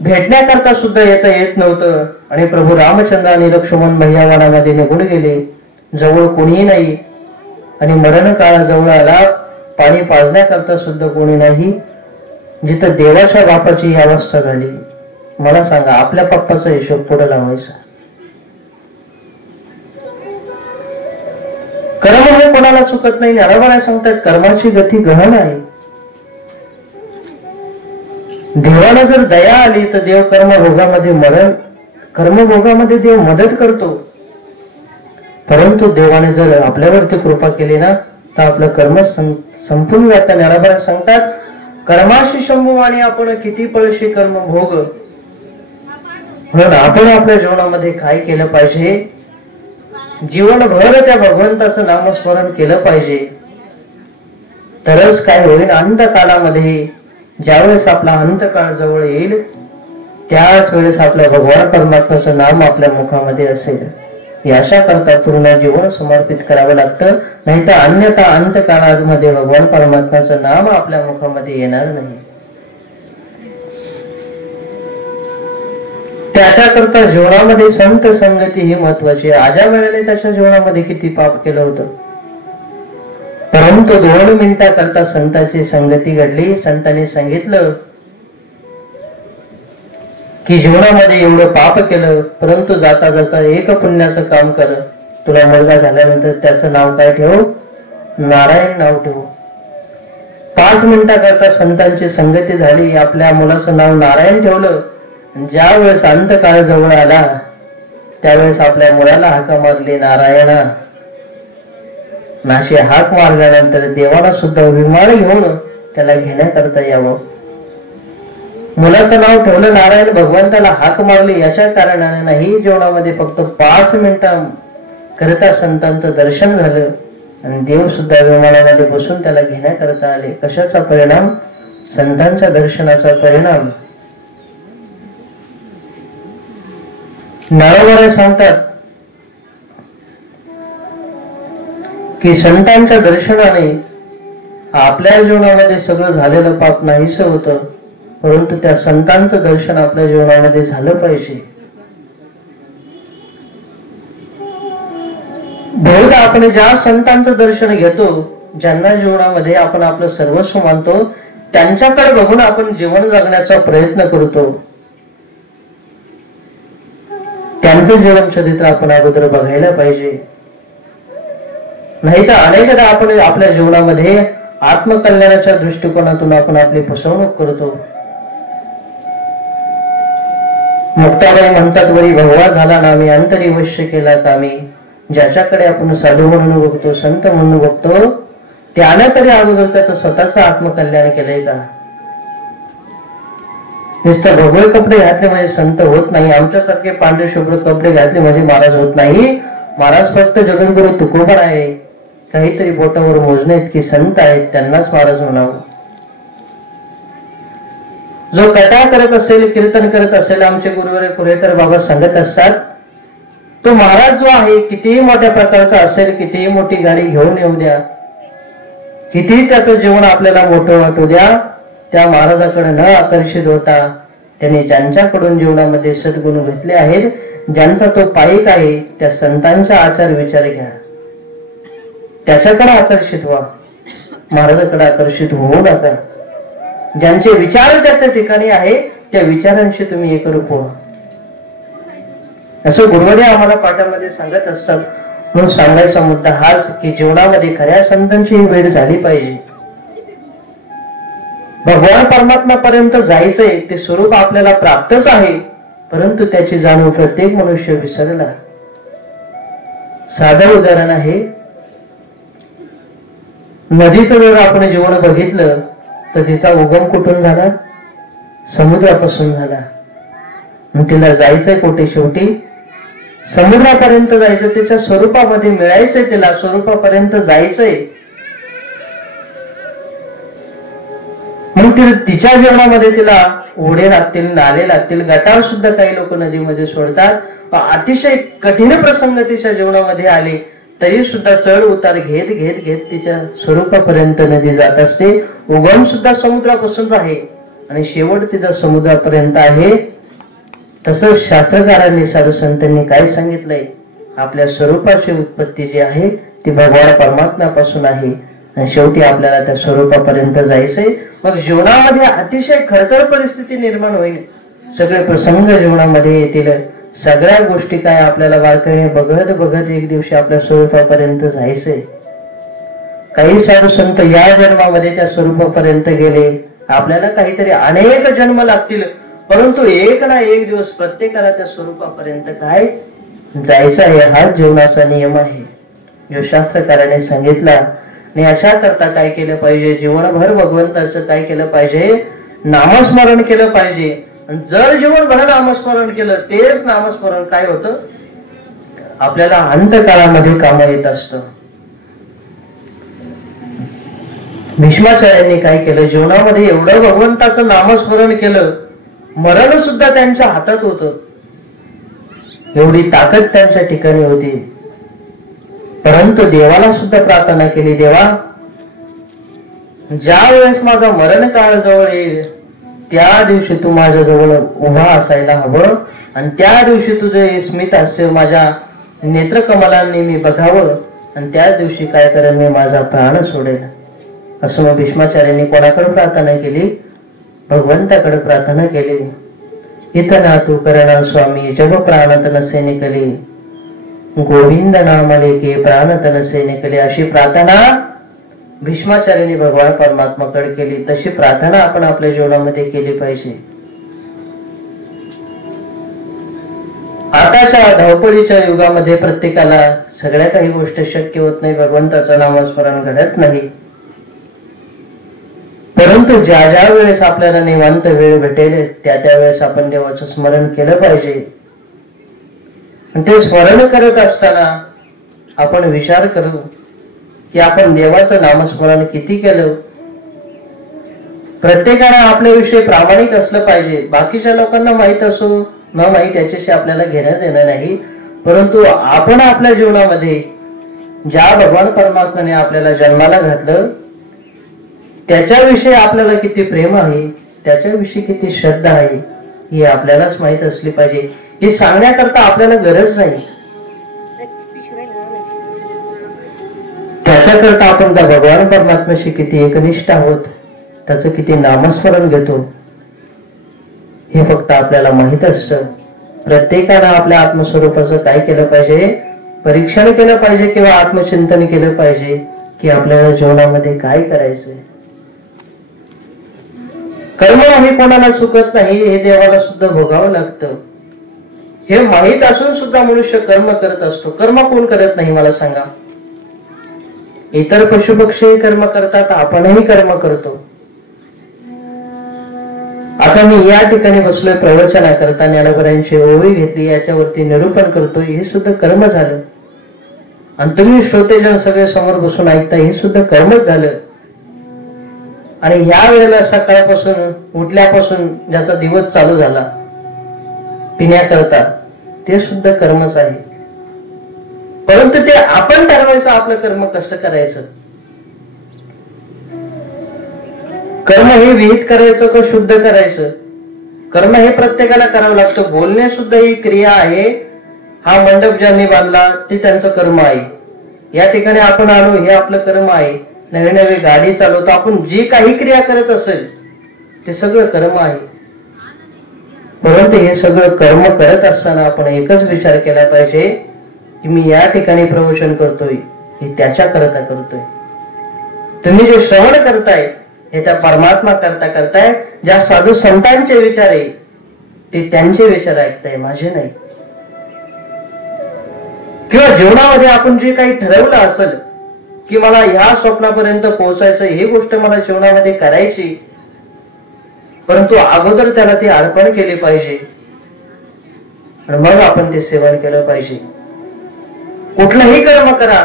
भेटण्याकरता सुद्धा येता येत नव्हतं. आणि प्रभू रामचंद्र आणि लक्ष्मण भैया वनामध्ये निघून गेले. जवळ कोणीही नाही. आणि मरण काळ जवळ आला, पाणी पाजण्याकरता सुद्धा कोणी नाही. जिथं देवाच्या बापाची ही अवस्था झाली, मला सांगा आपल्या पप्पाचा हिशोब पुढे लावायचा. कर्म हे कोणाला चुकत नाही. ज्ञानोबा सांगतात कर्माची गती गहन आहे. देवाला जर दया आली तर देव कर्मभोगामध्ये देव मदत करतो. परंतु देवाने जर आपल्यावरती कृपा केली ना, तर आपलं कर्म संपून जातं. ज्ञानोबा सांगतात कर्माशी शंभू आणि आपण किती पळशी कर्म भोग. म्हणून आपण आपल्या जीवनामध्ये काय केलं पाहिजे, जीवनभर त्या भगवंताचं नामस्मरण केलं पाहिजे. तरच काय होईल, अंतकालामध्ये ज्यावेळेस आपला अंतकाळ जवळ येईल, त्याच वेळेस आपल्या भगवान परमात्म्याचं नाम आपल्या मुखामध्ये असेल. याशा करता पूर्ण जीवन समर्पित करावं लागतं. नाही तर अन्यथा अंतकाळामध्ये भगवान परमात्म्याचं नाम आपल्या मुखामध्ये येणार नाही. त्याच्याकरता जीवनामध्ये संत संगती ही महत्वाची आहे. आजा वेळेने त्याच्या जीवनामध्ये किती पाप केलं होतं, परंतु 2 मिनिटाकरता संतांची संगती घडली. संतांनी सांगितलं की जीवनामध्ये एवढं पाप केलं, परंतु जाता जाता एक पुण्याचं काम कर. तुला मुलगा झाल्यानंतर त्याचं नाव काय ठेव, नारायण नाव ठेव. 5 मिनिटाकरता संतांची संगती झाली, आपल्या मुलाचं नाव नारायण ठेवलं. ज्या वेळेस अंतकाळ जवळ आला, त्यावेळेस आपल्या मुलाला हाका मारली नारायणा. नाशी हाक मारल्यानंतर देवाला सुद्धा विमान घेऊन त्याला घेण्याकरता यावं. मुलाचं नाव ठेवलं नारायण, भगवंताला हाक मारली याच्या कारणाने नाही. जीवनामध्ये फक्त 5 मिनिटांकरता संतांचं दर्शन झालं आणि देव सुद्धा विमानामध्ये बसून त्याला घेण्याकरता आले. कशाचा परिणाम, संतांच्या दर्शनाचा परिणाम. ज्ञानोबा सांगतात की संतांच्या दर्शनाने आपल्या जीवनामध्ये सगळं झालेलं पाप नाहीस होतं, परंतु त्या संतांचं दर्शन आपल्या जीवनामध्ये झालं पाहिजे. बहुधा आपण ज्या संतांचं दर्शन घेतो, ज्यांना जीवनामध्ये आपण आपलं सर्वस्व मानतो, त्यांच्याकडे बघून आपण जीवन जगण्याचा प्रयत्न करतो. त्यांचं जीवन चरित्र आपण अगोदर बघायला पाहिजे. नाही तर अनेकदा आपण आपल्या जीवनामध्ये आत्मकल्याणाच्या दृष्टिकोनातून आपण आपली फसवणूक करतो. मुक्ताबाई म्हणतात, वरी भगवा झाला नामी अंतरी वश्य केला कामी. ज्याच्याकडे आपण साधू म्हणून बघतो, संत म्हणून बघतो, त्याने तरी अगोदर त्याचं स्वतःचं आत्मकल्याण केलंय का? नुसतं भगवे कपडे घातले म्हणजे संत होत नाही, आमच्यासारखे पांढरे शुभ्र कपडे घातले म्हणजे महाराज होत नाही. महाराज फक्त जगद्गुरु तुकोबा आहे, काहीतरी बोटावर मोजणे इतकी संत आहेत, त्यांनाच महाराज म्हणावं. जो कथा करत असेल, कीर्तन करत असेल, आमचे गुरुवारे कुरेकर बाबा सांगत असतात, तो महाराज जो आहे कितीही मोठ्या प्रकारचा असेल, कितीही मोठी गाडी घेऊन येऊ द्या, कितीही त्याचं जीवन आपल्याला मोठं वाटू द्या, त्या महाराजाकडे न आकर्षित होता त्यांनी ज्यांच्याकडून जीवनामध्ये सद्गुण घेतले आहेत, ज्यांचा तो पाईक आहे, त्या संतांचा आचार विचार घ्या, त्याच्याकडे आकर्षित व्हा, महाराजाकडे आकर्षित होऊ नका. ज्यांचे विचार त्याच्या ठिकाणी आहे त्या विचारांशी तुम्ही एकरूप व्हा, असं गुरुवारी आम्हाला पाठामध्ये सांगत असतात. म्हणून सांगायचा मुद्दा हाच की जीवनामध्ये खऱ्या संतांची ही वेळ झाली पाहिजे. भगवान परमात्मा पर्यंत जायचंय, ते स्वरूप आपल्याला प्राप्तच आहे, परंतु त्याची जाणीव प्रत्येक मनुष्य विसरला. साधं उदाहरण आहे, नदीचं जर आपण जीवन बघितलं तर तिचा उगम कुठून झाला? समुद्रापासून झाला. तिला जायचंय कुठे? शेवटी समुद्रापर्यंत जायचं, त्याच्या स्वरूपामध्ये मिळायचंय, तिला स्वरूपापर्यंत जायचंय. मग तिच्या जीवनामध्ये तिला ओढे लागतील, नाले लागतील, गटार सुद्धा काही लोक नदीमध्ये सोडतात. अतिशय कठीण प्रसंग तिच्या जीवनामध्ये आले तरी सुद्धा चढ उतार घेत घेत घेत तिच्या स्वरूपापर्यंत नदी जात असते. उगम सुद्धा समुद्रापासूनच आहे आणि शेवट तिचा समुद्रापर्यंत आहे. तसंच शास्त्रकारांनी, साधू संतांनी काय सांगितलंय? आपल्या स्वरूपाची उत्पत्ती जी आहे ती भगवान परमात्म्यापासून आहे आणि शेवटी आपल्याला त्या स्वरूपापर्यंत जायचंय. मग जीवनामध्ये अतिशय खडतर परिस्थिती निर्माण होईल, सगळे प्रसंग जीवनामध्ये येतील, सगळ्या गोष्टी काय आपल्याला बारकाईने बघत बघत एक दिवशी आपल्या स्वरूपापर्यंत जायचंय. काही साधू संत या जन्मामध्ये त्या स्वरूपापर्यंत गेले. आपल्याला काहीतरी अनेक जन्म लागतील, परंतु एक ना एक दिवस प्रत्येकाला त्या स्वरूपापर्यंत काय जायचं आहे. हा जीवनाचा नियम आहे जो शास्त्रकाराने सांगितला. आणि अशा करता काय केलं पाहिजे? जीवनभर भगवंताचं काय केलं पाहिजे? नामस्मरण केलं पाहिजे. जर जीवनभर नामस्मरण केलं, तेच नामस्मरण काय होतं? आपल्याला अंतकाळामध्ये काम येत असतं. भीष्माचार्यांनी काय केलं? जीवनामध्ये एवढं भगवंताचं नामस्मरण केलं, मरण सुद्धा त्यांच्या हातात होतं, एवढी ताकद त्यांच्या ठिकाणी होती. परंतु देवाला सुद्धा प्रार्थना केली, देवा ज्या वेळेस माझा मरण काळ जवळ येईल त्या दिवशी तू माझ्या जवळ उभा असायला हवं आणि त्या दिवशी तुझे स्मित हास्य माझ्या नेत्रकमलांनी मी बघावं आणि त्या दिवशी काय करेन? मी माझा प्राण सोडेल. असं मग भीष्माचार्यांनी कोणाकडे प्रार्थना केली? भगवंताकडे प्रार्थना केली. इतना तू करणा स्वामी जब प्राणत नसे निकली, गोविंद नामले के प्राणत नसे निकले. अशी प्रार्थना भीष्माचार्यांनी भगवान परमात्माकडे केली. तशी प्रार्थना आपण आपल्या जीवनामध्ये केली पाहिजे. आताच्या धावपळीच्या युगामध्ये प्रत्येकाला सगळ्या काही गोष्टी शक्य होत नाही, भगवंताचं नामस्मरण घडत नाही. परंतु ज्या ज्या वेळेस आपल्याला निवांत वेळ भेटेल त्या त्या वेळेस आपण देवाचं स्मरण केलं पाहिजे. ते स्मरण करत असताना आपण विचार करू की आपण देवाचं नामस्मरण किती केलं. प्रत्येकाने आपल्याविषयी प्रामाणिक असलं पाहिजे. बाकीच्या लोकांना माहित असो न माहित याच्याशी आपल्याला घेण्यात येणार नाही, परंतु आपण आपल्या जीवनामध्ये ज्या भगवान परमात्म्याने आपल्याला जन्माला घातलं त्याच्याविषयी आपल्याला किती प्रेम आहे, त्याच्याविषयी किती श्रद्धा आहे ही आपल्यालाच माहित असली पाहिजे. हे सांगण्याकरता आपल्याला गरज नाही, त्याच्याकरता आपण त्या भगवान परमात्म्याशी किती एकनिष्ठ आहोत, त्याचं किती नामस्मरण घेतो हे फक्त आपल्याला माहित असतं. प्रत्येकानं आपल्या आत्मस्वरूपाचं काय केलं पाहिजे? परीक्षण केलं पाहिजे किंवा आत्मचिंतन केलं पाहिजे की आपल्याला जीवनामध्ये काय करायचंय. कर्म हे कोणाला चुकत नाही, हे देवाला सुद्धा भोगावं लागतं. हे माहित असून सुद्धा मनुष्य कर्म करत असतो. कर्म कोण करत नाही मला सांगा? इतर पशुपक्षी कर्म करतात, आपणही कर्म करतो. आता मी या ठिकाणी बसलोय प्रवचना करता, ज्ञानोबरांची ओवी घेतली, याच्यावरती निरूपण करतोय, हे सुद्धा कर्म झालं. आणि तुम्ही श्रोतेजन सगळे समोर बसून ऐकता, हे सुद्धा कर्मच झालं. आणि ह्या वेळेला सकाळपासून उठल्यापासून ज्याचा दिवस चालू झाला पिण्याकरता, ते सुद्धा कर्मच आहे. परंतु ते आपण ठरवायचं आपलं कर्म कसं करायचं. कर्म हे विहित करायचं का शुद्ध करायचं. कर्म हे प्रत्येकाला करावं लागतं. बोलणे सुद्धा ही क्रिया आहे. हा मंडप ज्यांनी बांधला ते त्यांचं कर्म आहे. या ठिकाणी आपण आलो हे आपलं कर्म आहे. नवी नवी गाडी चालवतो आपण, जी काही क्रिया करत असेल ते सगळं कर्म आहे. परंतु हे सगळं कर्म करत असताना आपण एकच विचार केला पाहिजे की मी या ठिकाणी प्रवचन करतोय हे त्याच्या करता करतोय. तुम्ही जे श्रवण करताय हे त्या परमात्मा करता करताय. ज्या साधू संतांचे विचार आहे ते त्यांचे विचार ऐकताय, माझे नाही. किंवा जीवनामध्ये आपण जे काही ठरवलं असेल की मला ह्या स्वप्नापर्यंत पोहोचायचं, ही गोष्ट मला जीवनामध्ये करायची, परंतु अगोदर त्याला ती अर्पण केली पाहिजे आणि मग आपण ते सेवन केलं पाहिजे. कुठलंही कर्म करा,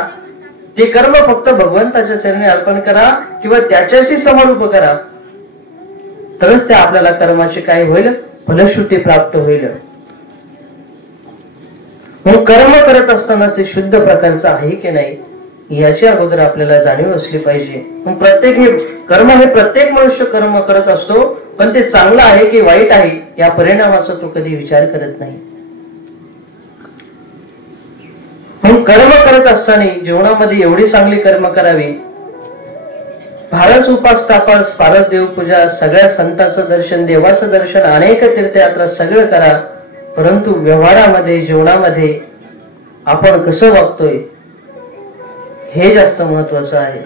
ते कर्म फक्त भगवंताच्या चरणी अर्पण करा किंवा त्याच्याशी समरूप करा, तरच ते आपल्याला कर्माची काय होईल, फलश्रुती प्राप्त होईल. मग कर्म करत असताना ते शुद्ध प्रकारचं आहे की नाही याची अगोदर आपल्याला जाणीव असली पाहिजे. मग प्रत्येक हे कर्म हे प्रत्येक मनुष्य कर्म करत असतो, पण ते चांगलं आहे की वाईट आहे या परिणामाचा तो कधी विचार करत नाही. मग कर्म करत असताना जीवनामध्ये एवढी चांगली कर्म करावी. फारच उपास तापास, फारच देवपूजा, सगळ्या संतांचं दर्शन, देवाचं दर्शन, अनेक तीर्थयात्रा सगळं करा, परंतु व्यवहारामध्ये जीवनामध्ये आपण कसं वागतोय हे जास्त महत्वाचं आहे.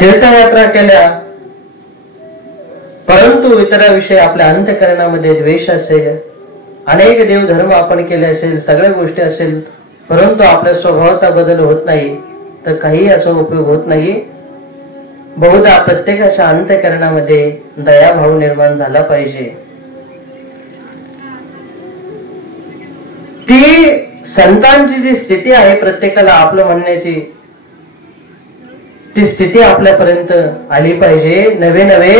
तीर्थयात्रा केल्या परंतु इतराविषयी आपल्या अंतःकरणामध्ये द्वेष असेल, अनेक देवधर्म आपण केले असेल, सगळ्या गोष्टी असेल, परंतु आपल्या स्वभावाचा बदल होत नाही, तर काही याचा उपयोग होत नाही. बहुधा प्रत्येकाच्या अंतःकरणामध्ये दयाभाव निर्माण झाला पाहिजे. ती संतांची जी स्थिती आहे, प्रत्येकाला आपलं म्हणण्याची ती स्थिती आपल्यापर्यंत आली पाहिजे. नवे नवे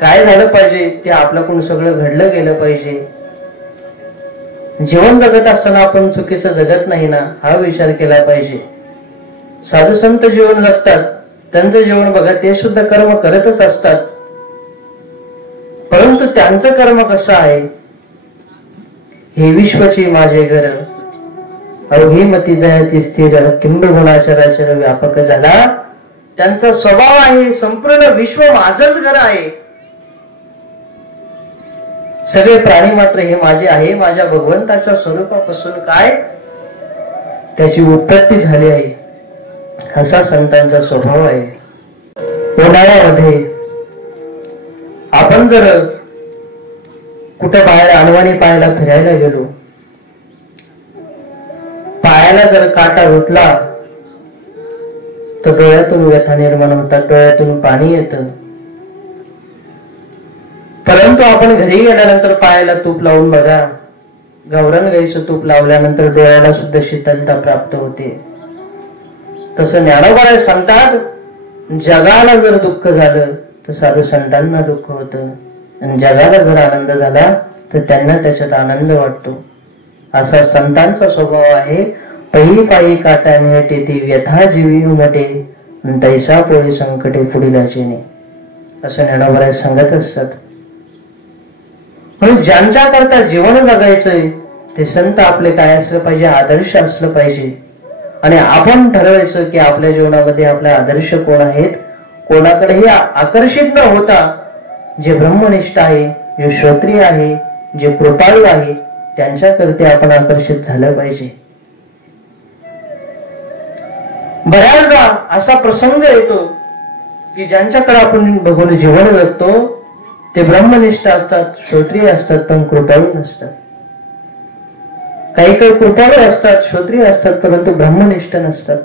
काय झालं पाहिजे ते आपल्याकडून सगळं घडलं गेलं पाहिजे. जीवन जगत असताना आपण चुकीचं जगत नाही ना, हा विचार केला पाहिजे. साधू संत जीवन जगतात, त्यांचं जीवन बघा, ते सुद्धा कर्म करतच असतात, परंतु त्यांचं कर्म कसं आहे, हे विश्वची माझे घर, अवघी मती जयाची स्थिर, किंब गुणाचराचर व्यापक झाला. त्यांचा स्वभाव आहे संपूर्ण विश्व माझंच घर आहे, सगळे प्राणी मात्र हे माझे आहे. माझ्या भगवंताच्या स्वरूपापासून काय त्याची उत्पत्ती झाली आहे, असा संतांचा स्वभाव आहे. उन्हाळ्यामध्ये आपण जर कुठे बाहेर अनवाणी पायाला फिरायला गेलो, पायाला जर काटा रुतला तर डोळ्यातून व्यथा निर्माण होतात, डोळ्यातून पाणी येतं. परंतु आपण घरी गेल्यानंतर पायाला तूप लावून बघा, गावरान गाईचं तूप लावल्यानंतर डोळ्याला सुद्धा शीतलता प्राप्त होते. तसं ज्ञानोबा सांगतात, जगाला जर दुःख झालं तर साधू संतांना दुःख होतं, आणि जगाला जर आनंद झाला तर त्यांना त्याच्यात आनंद वाटतो. असा संतांचा स्वभाव आहे. पही पायी काटाने तेथे व्यथा जीवी उमटे, तैसा पोळी संकटे पुढील अजेने, असं ज्ञानोबा सांगत असतात. म्हणून ज्यांच्या करता जीवन जगायचंय ते संत आपले काय असलं पाहिजे, आदर्श असलं पाहिजे. आणि आपण ठरवायचं की आपल्या जीवनामध्ये आपले आदर्श कोण आहेत, कोणाकडेही आकर्षित न होता जे ब्रह्मनिष्ठ आहे, जे श्रोत्रिय आहे, जे कृपाळू आहे, त्यांच्याकरते आपण आकर्षित झालं पाहिजे. बऱ्याचदा असा प्रसंग येतो की ज्यांच्याकडे आपण बघून जीवन जगतो ते ब्रह्मनिष्ठ असतात, श्रोत्रिय असतात, पण कृपाळू नसतात. काही काही कृपाळू असतात, श्रोत्रिय असतात, परंतु ब्रह्मनिष्ठ नसतात.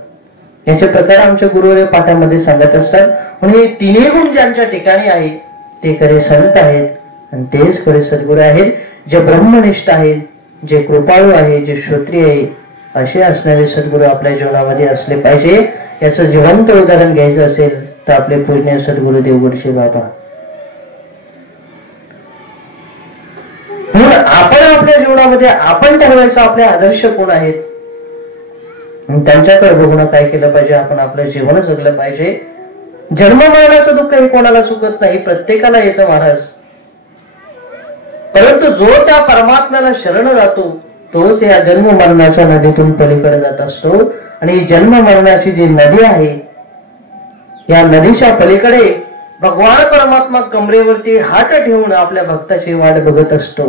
याचे प्रकार आमच्या गुरुवर्य पाठामध्ये सांगत असतात. म्हणून हे तिन्ही गुण ज्यांच्या ठिकाणी आहे ते खरे संत आहेत आणि तेच खरे सद्गुरू आहेत, जे ब्रह्मनिष्ठ आहेत, जे कृपाळू आहे, जे श्रोत्रिय आहे, असे असणारे सद्गुरू आपल्या जीवनामध्ये असले पाहिजे. याचं जिवंत उदाहरण घ्यायचं असेल तर आपले पूजनीय सद्गुरू देवगुरुजी बाबा. म्हणून आपण आपल्या जीवनामध्ये आपण ठरवायचं आपले आदर्श कोण आहेत, त्यांच्याकडे बघून काय केलं पाहिजे, आपण आपलं जीवन जगलं पाहिजे. जन्म मरणाचं दुःख हे कोणाला चुकत नाही, प्रत्येकाला येतं महाराज. परंतु जो त्या परमात्म्याला शरण जातो तोच या जन्म मरणाच्या नदीतून पलीकडे जात असतो. आणि जन्म मरणाची जी नदी आहे, या नदीच्या पलीकडे भगवान परमात्मा कमरेवरती हात ठेवून आपल्या भक्ताची वाट बघत असतो.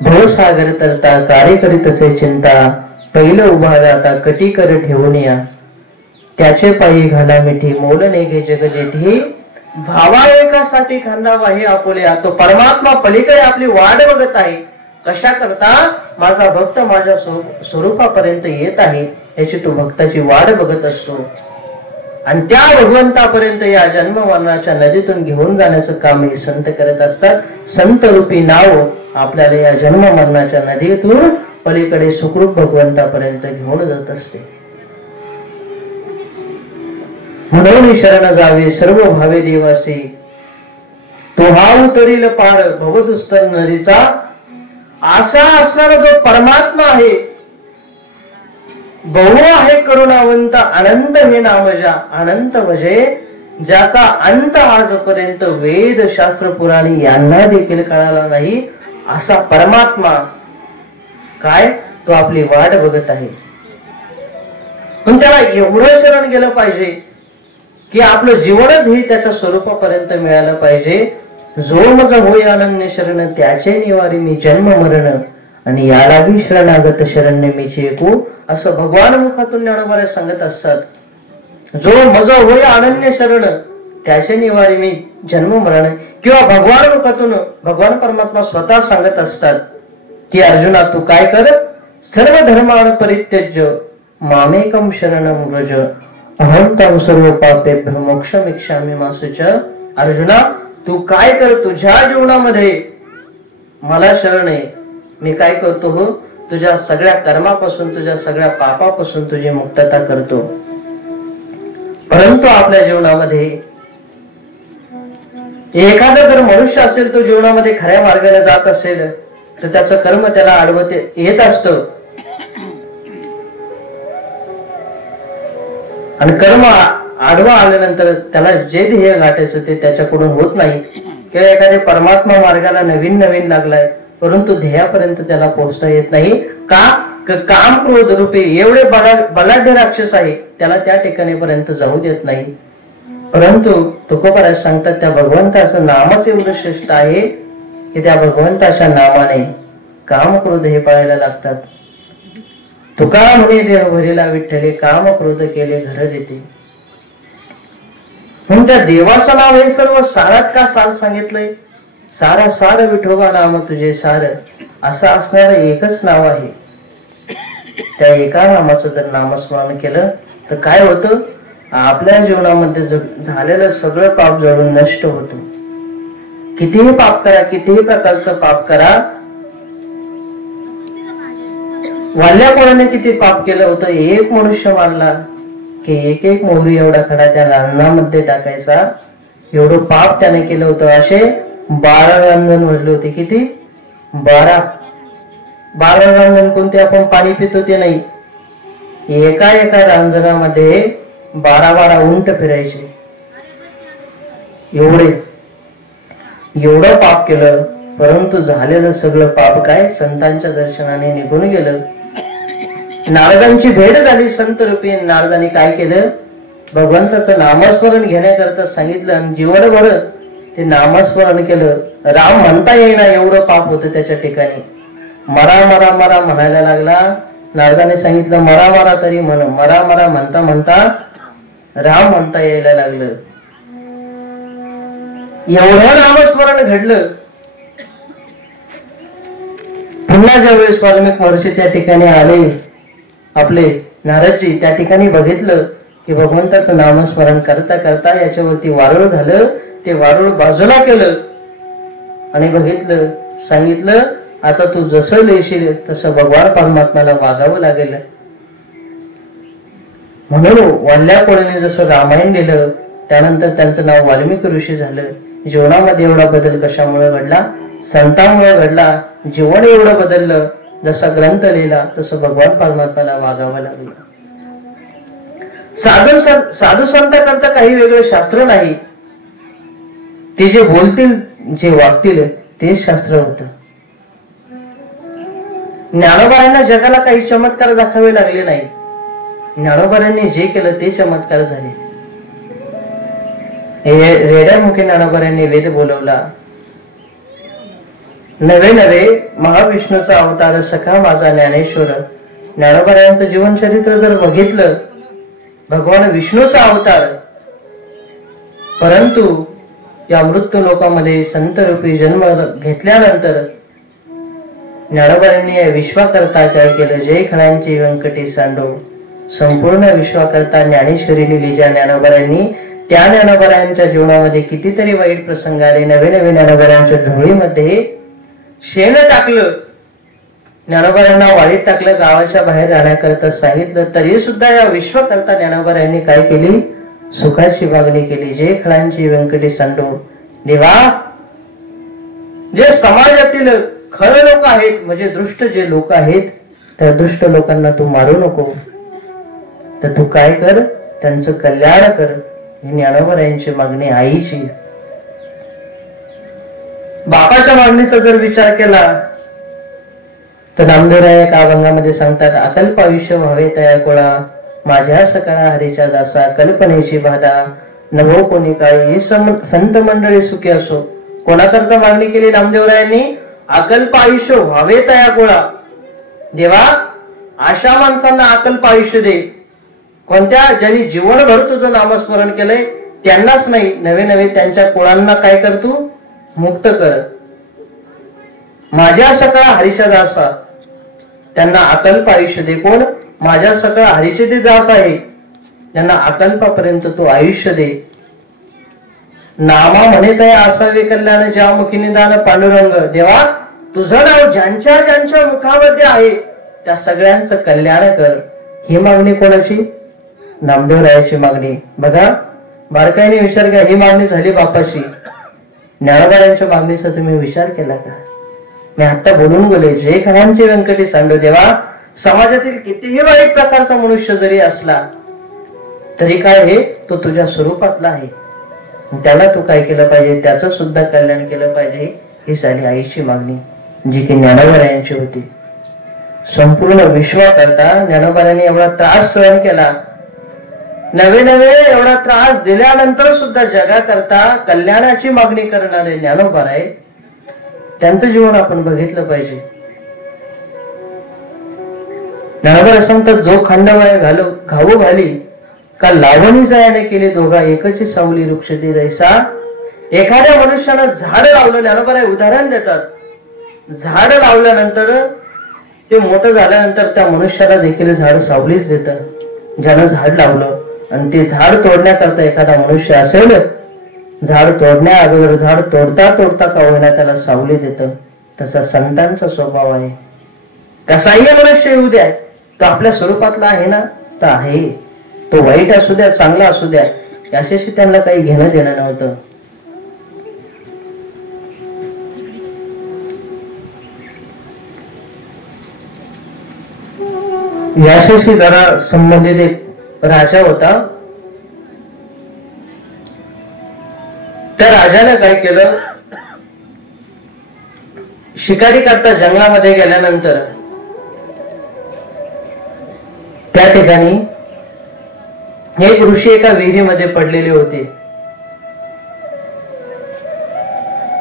भवसागर तरता कार्य करीत असे चिंता, पहिलं उभा जाता कटी कर ठेवून या, त्याचे पायी घाला मिठी मोल नेघे जग जेठी, भावा एकासाठी खांदा वाही आपुल्या. तो परमात्मा पलीकडे आपली वाट बघत आहे. कशा करता? माझा भक्त माझ्या स्वरूपापर्यंत येत आहे याची तो भक्ताची वाट बघत असतो. आणि त्या भगवंतापर्यंत या जन्म मरणाच्या नदीतून घेऊन जाण्याचं काम हे संत करत असतात. संत रूपी नाव आपल्याला या जन्म मरणाच्या नदीतून पलीकडे सुखरूप भगवंतापर्यंत घेऊन जात असते. म्हणून शरण जावे सर्व भावे देवासी, तो हा उतरील पार भवदुस्तर नदीचा. असा असणारा जो परमात्मा आहे, बहु आहे करुणावंत अनंत हे नाम ज्या, अनंत म्हणजे ज्याचा अंत आजपर्यंत वेद शास्त्र पुराणी यांना देखील कळाला नाही, असा परमात्मा काय तो आपली वाट बघत आहे. पण त्याला एवढं शरण गेलं पाहिजे की आपलं जीवनच हे त्याच्या स्वरूपापर्यंत मिळालं पाहिजे. जो मज होय अनन्य शरण, त्याचे निवारी मी जन्म मरण, आणि याला बी शरणागत शरण्य मीची एकू, असं भगवान मुखातून ज्ञानोबा सांगत असतात. जो मज होय अनन्य शरण, त्याचे निवारी मी जन्म मरण. किंवा भगवान मुखातून भगवान परमात्मा स्वतः सांगत असतात की अर्जुना तू काय कर, सर्व धर्मान परित्यज्य मामेकम शरणम व्रज, अहं तव सर्व पापेभ्यो मोक्षमिच्छामि मा शुच. अर्जुना तू काय कर, तुझ्या जीवनामध्ये मला शरण आहे. मी काय करतो हो, तुझ्या सगळ्या कर्मापासून, तुझ्या सगळ्या पापापासून तुझी मुक्तता करतो. परंतु आपल्या जीवनामध्ये एखादा जर मनुष्य असेल, तो जीवनामध्ये खऱ्या मार्गाने जात असेल तर त्याचं कर्म त्याला आडवत येत असतं. आणि कर्म आडवा आल्यानंतर त्याला जे ध्येय गाठायचं ते त्याच्याकडून होत नाही. किंवा एखाद्या परमात्मा मार्गाला नवीन नवीन लागलाय, परंतु ध्येयापर्यंत त्याला पोहोचता येत नाही. का? काम क्रोध रूपे एवढे बलाढ्य राक्षस आहे, त्याला त्या ठिकाणी पर्यंत जाऊ देत नाही. परंतु तुकोबा सांगतात त्या भगवंताचं नामच एवढं श्रेष्ठ आहे की त्या भगवंताच्या नामाने काम क्रोध हे पळायला लागतात. तुका म्हणे देह भरिला विठ्ठले, काम क्रोध केले घर देते. म्हणून त्या देवाचं नाव हे सर्व सारात का सार सांगितलंय. सारा सार विठोबा नाम तुझे सार, असं असणारं एकच नाव आहे. त्या एका नामाचं जर नामस्मरण केलं तर काय होतं, आपल्या जीवनामध्ये झालेलं सगळं पाप जळून नष्ट होतं. कितीही पाप करा, कितीही प्रकारचं पाप करा. वाल्याकोणाने किती पाप केलं होतं, एक मनुष्य मारला की एक एक मोहरी एवढा खडा त्या रांजणामध्ये टाकायचा, एवढं पाप त्याने केलं होतं. असे 12 रांजण भरले होते. किती? 12 रांजण. कोणते? आपण पाणी पितो ते नाही. एका एका रांजणामध्ये 12 उंट फिरायचे. एवढं पाप केलं, परंतु झालेलं सगळं पाप काय संतांच्या दर्शनाने निघून गेलं. नारदांची भेट झाली संत रूपी. नारदांनी काय केलं, भगवंताचं नामस्मरण घेण्याकरता सांगितलं आणि जीवनभर ते नामस्मरण केलं. राम म्हणता येईना एवढं पाप होतं त्याच्या ठिकाणी. मरा मरा मरा म्हणायला लागला. नारदाने सांगितलं मरा मरा तरी म्हण. मरा मरा म्हणता म्हणता राम म्हणता यायला लागलं. एवढं नामस्मरण घडलं. पुन्हा ज्यावेळेस वाल्मिक महर्षी त्या ठिकाणी आले, आपले नारदजी त्या ठिकाणी बघितलं की भगवंताचं नामस्मरण करता करता याच्यावरती वारुळ झालं. ते वारुळ बाजूला केलं आणि बघितलं, सांगितलं आता तू जसं लिहिशील तसं भगवान परमात्म्याला वागावं लागेल. म्हणून वल्ल्या कोळीने जसं रामायण लिहिलं त्यानंतर त्यांचं नाव वाल्मिकी ऋषी झालं. जीवनामध्ये एवढा बदल कशामुळे घडला? संतांमुळे घडला. जीवन एवढं बदललं, जसा ग्रंथ लिहिला तसं भगवान परमात्म्याला वागावं लागलं. साधू संत करता काही वेगळं शास्त्र नाही, ते जे बोलतील जे वागतील तेच शास्त्र होतं. ज्ञानोबांना जगाला काही चमत्कार दाखवावे लागले नाही. ज्ञानोबांनी जे केलं ते चमत्कार झाले. रेड्यामुखी ज्ञानोबांनी वेद बोलवला. नवे नवे महाविष्णूचा अवतार सखा माझा ज्ञानेश्वर. ज्ञानोबांचं जीवन चरित्र जर बघितलं, भगवान विष्णूचा अवतार, परंतु या मृत्यू लोकांमध्ये संत रूपी जन्म घेतल्यानंतर ज्ञानोबांनी विश्वाकर्ता काय केलं? जय खणांची व्यंकटी सांडो. संपूर्ण विश्वाकर्ता ज्ञानेश्वरी लिजा ज्ञानोबांनी त्या ज्ञानोबांच्या जीवनामध्ये कितीतरी वाईट प्रसंग आले. नवे नवे ज्ञानोबांच्या झोळीमध्ये शेण टाकलं, ज्ञानोबांना वाळीत टाकलं, गावाच्या बाहेर राहण्याकरता सांगितलं, तरी सुद्धा या विश्वकर्ता ज्ञानोबांनी काय केली? सुखाची मागणी केली. जय खणांची व्यंकटी सांडो. देवा, जे समाजातील खर लोक आहेत, म्हणजे दृष्ट जे लोक आहेत, त्या दुष्ट लोकांना तू मारू नको, तर तू काय कर? त्यांचं कल्याण कर. ही ज्ञानोबांची मागणी आईची. बापाच्या मागणीचा जर विचार केला तर नामदेवराय एका अभंगामध्ये सांगतात, अकल्प आयुष्य व्हावे तया कोळा, माझ्या सकाळा हरीच्या दासा, कल्पनेची बाधा नभो कोणी काळी. ही संत मंडळी सुखी असो. कोणाकरता मागणी केली नामदेवरायांनी? अकल्प आयुष्य व्हावे तया कोळा. देवा, अशा माणसांना अकल्प आयुष्य दे. कोणत्या? ज्यांनी जीवनभर तुझं नामस्मरण केलंय त्यांनाच नाही, नवे नवे त्यांच्या कुळांना काय कर? तू मुक्त कर. माझ्या सकाळ हरीच्या दासा, त्यांना अकल्प आयुष्य दे. कोण? माझ्या सकाळ हरीचे ते दास आहे, त्यांना अकल्पापर्यंत तू आयुष्य दे. नामा म्हणत आहे असावे कल्याण, ज्या मुखी निदान पांडुरंग. देवा, तुझं नाव ज्यांच्या ज्यांच्या मुखामध्ये आहे त्या सगळ्यांचं कल्याण कर. ही मागणी कोणाची? नामदेवरायाची मागणी. बघा, बारकाईने विचार घ्या. ही मागणी झाली बापाची. ज्ञानोबांच्या मागणीचा तुम्ही विचार केला का? मी आता बोलून गेले, जय खणांची व्यंकटी सांडो. देवा, समाजातील कितीही वाईट प्रकारचा मनुष्य जरी असला तरी काय, हे तो तुझ्या स्वरूपातला आहे, त्याला तू काय केलं पाहिजे? त्याचं सुद्धा कल्याण केलं पाहिजे. ही झाली आईची मागणी, जी की ज्ञानोबांची होती. संपूर्ण विश्वाकरता ज्ञानोबांनी एवढा त्रास सहन केला. नवे नवे एवढा त्रास दिल्यानंतर सुद्धा जगाकरता कल्याणाची मागणी करणारे ज्ञानोबा आहे, त्यांचं जीवन आपण बघितलं पाहिजे. ज्ञानोबा सांगतात, जो खांडवाय घावू घाली का लावणी जायाने केले दोघा, एकची सावली वृक्ष दे दैसा. एखाद्या मनुष्यानं झाड लावलं, ज्ञानोबा उदाहरण देतात, झाड लावल्यानंतर ते मोठं झाल्यानंतर त्या मनुष्याला देखील झाड सावलीच देतं. ज्यानं झाड लावलं आणि ते झाड तोडण्याकरता एखादा मनुष्य असेल, झाड तोडण्या अगोदर झाड तोडता तोडता का होईना त्याला सावली देतं. तसा संतांचा स्वभाव आहे. कसाही मनुष्य येऊ द्या, तो आपल्या स्वरूपातला आहे ना, तर आहे. तो वाईट असू द्या, चांगला असू द्या, याच्याशी त्यांना काही घेणं देणं नव्हतं. याच्याशी जरा संबंधित एक राजा होता. त्या राजाने काय केलं? शिकारी करता जंगलामध्ये गेल्यानंतर त्या ठिकाणी एक ऋषी एका विहिरीमध्ये पडलेले होते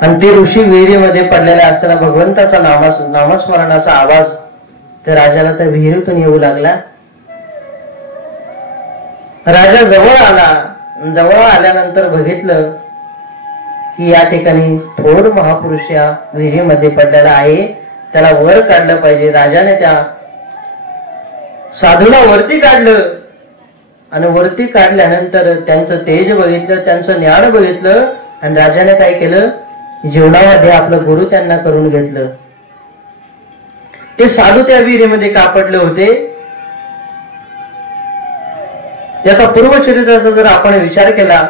आणि ते ऋषी विहिरीमध्ये पडलेले असताना भगवंताचा नामस्मरणाचा आवाज त्या राजाला त्या विहिरीतून येऊ लागला. राजा जवळ आला. जवळ आल्यानंतर बघितलं की या ठिकाणी थोर महापुरुष या विहिरीमध्ये पडलेला आहे, त्याला वर काढलं पाहिजे. राजाने त्या साधूला वरती काढलं आणि वरती काढल्यानंतर त्यांचं तेज बघितलं, त्यांचं ज्ञान बघितलं आणि राजाने काय केलं, जीवनामध्ये आपलं गुरु त्यांना करून घेतलं. ते साधू त्या विहिरीमध्ये कापडले होते. याचा पूर्वचरित्राचा जर आपण विचार केला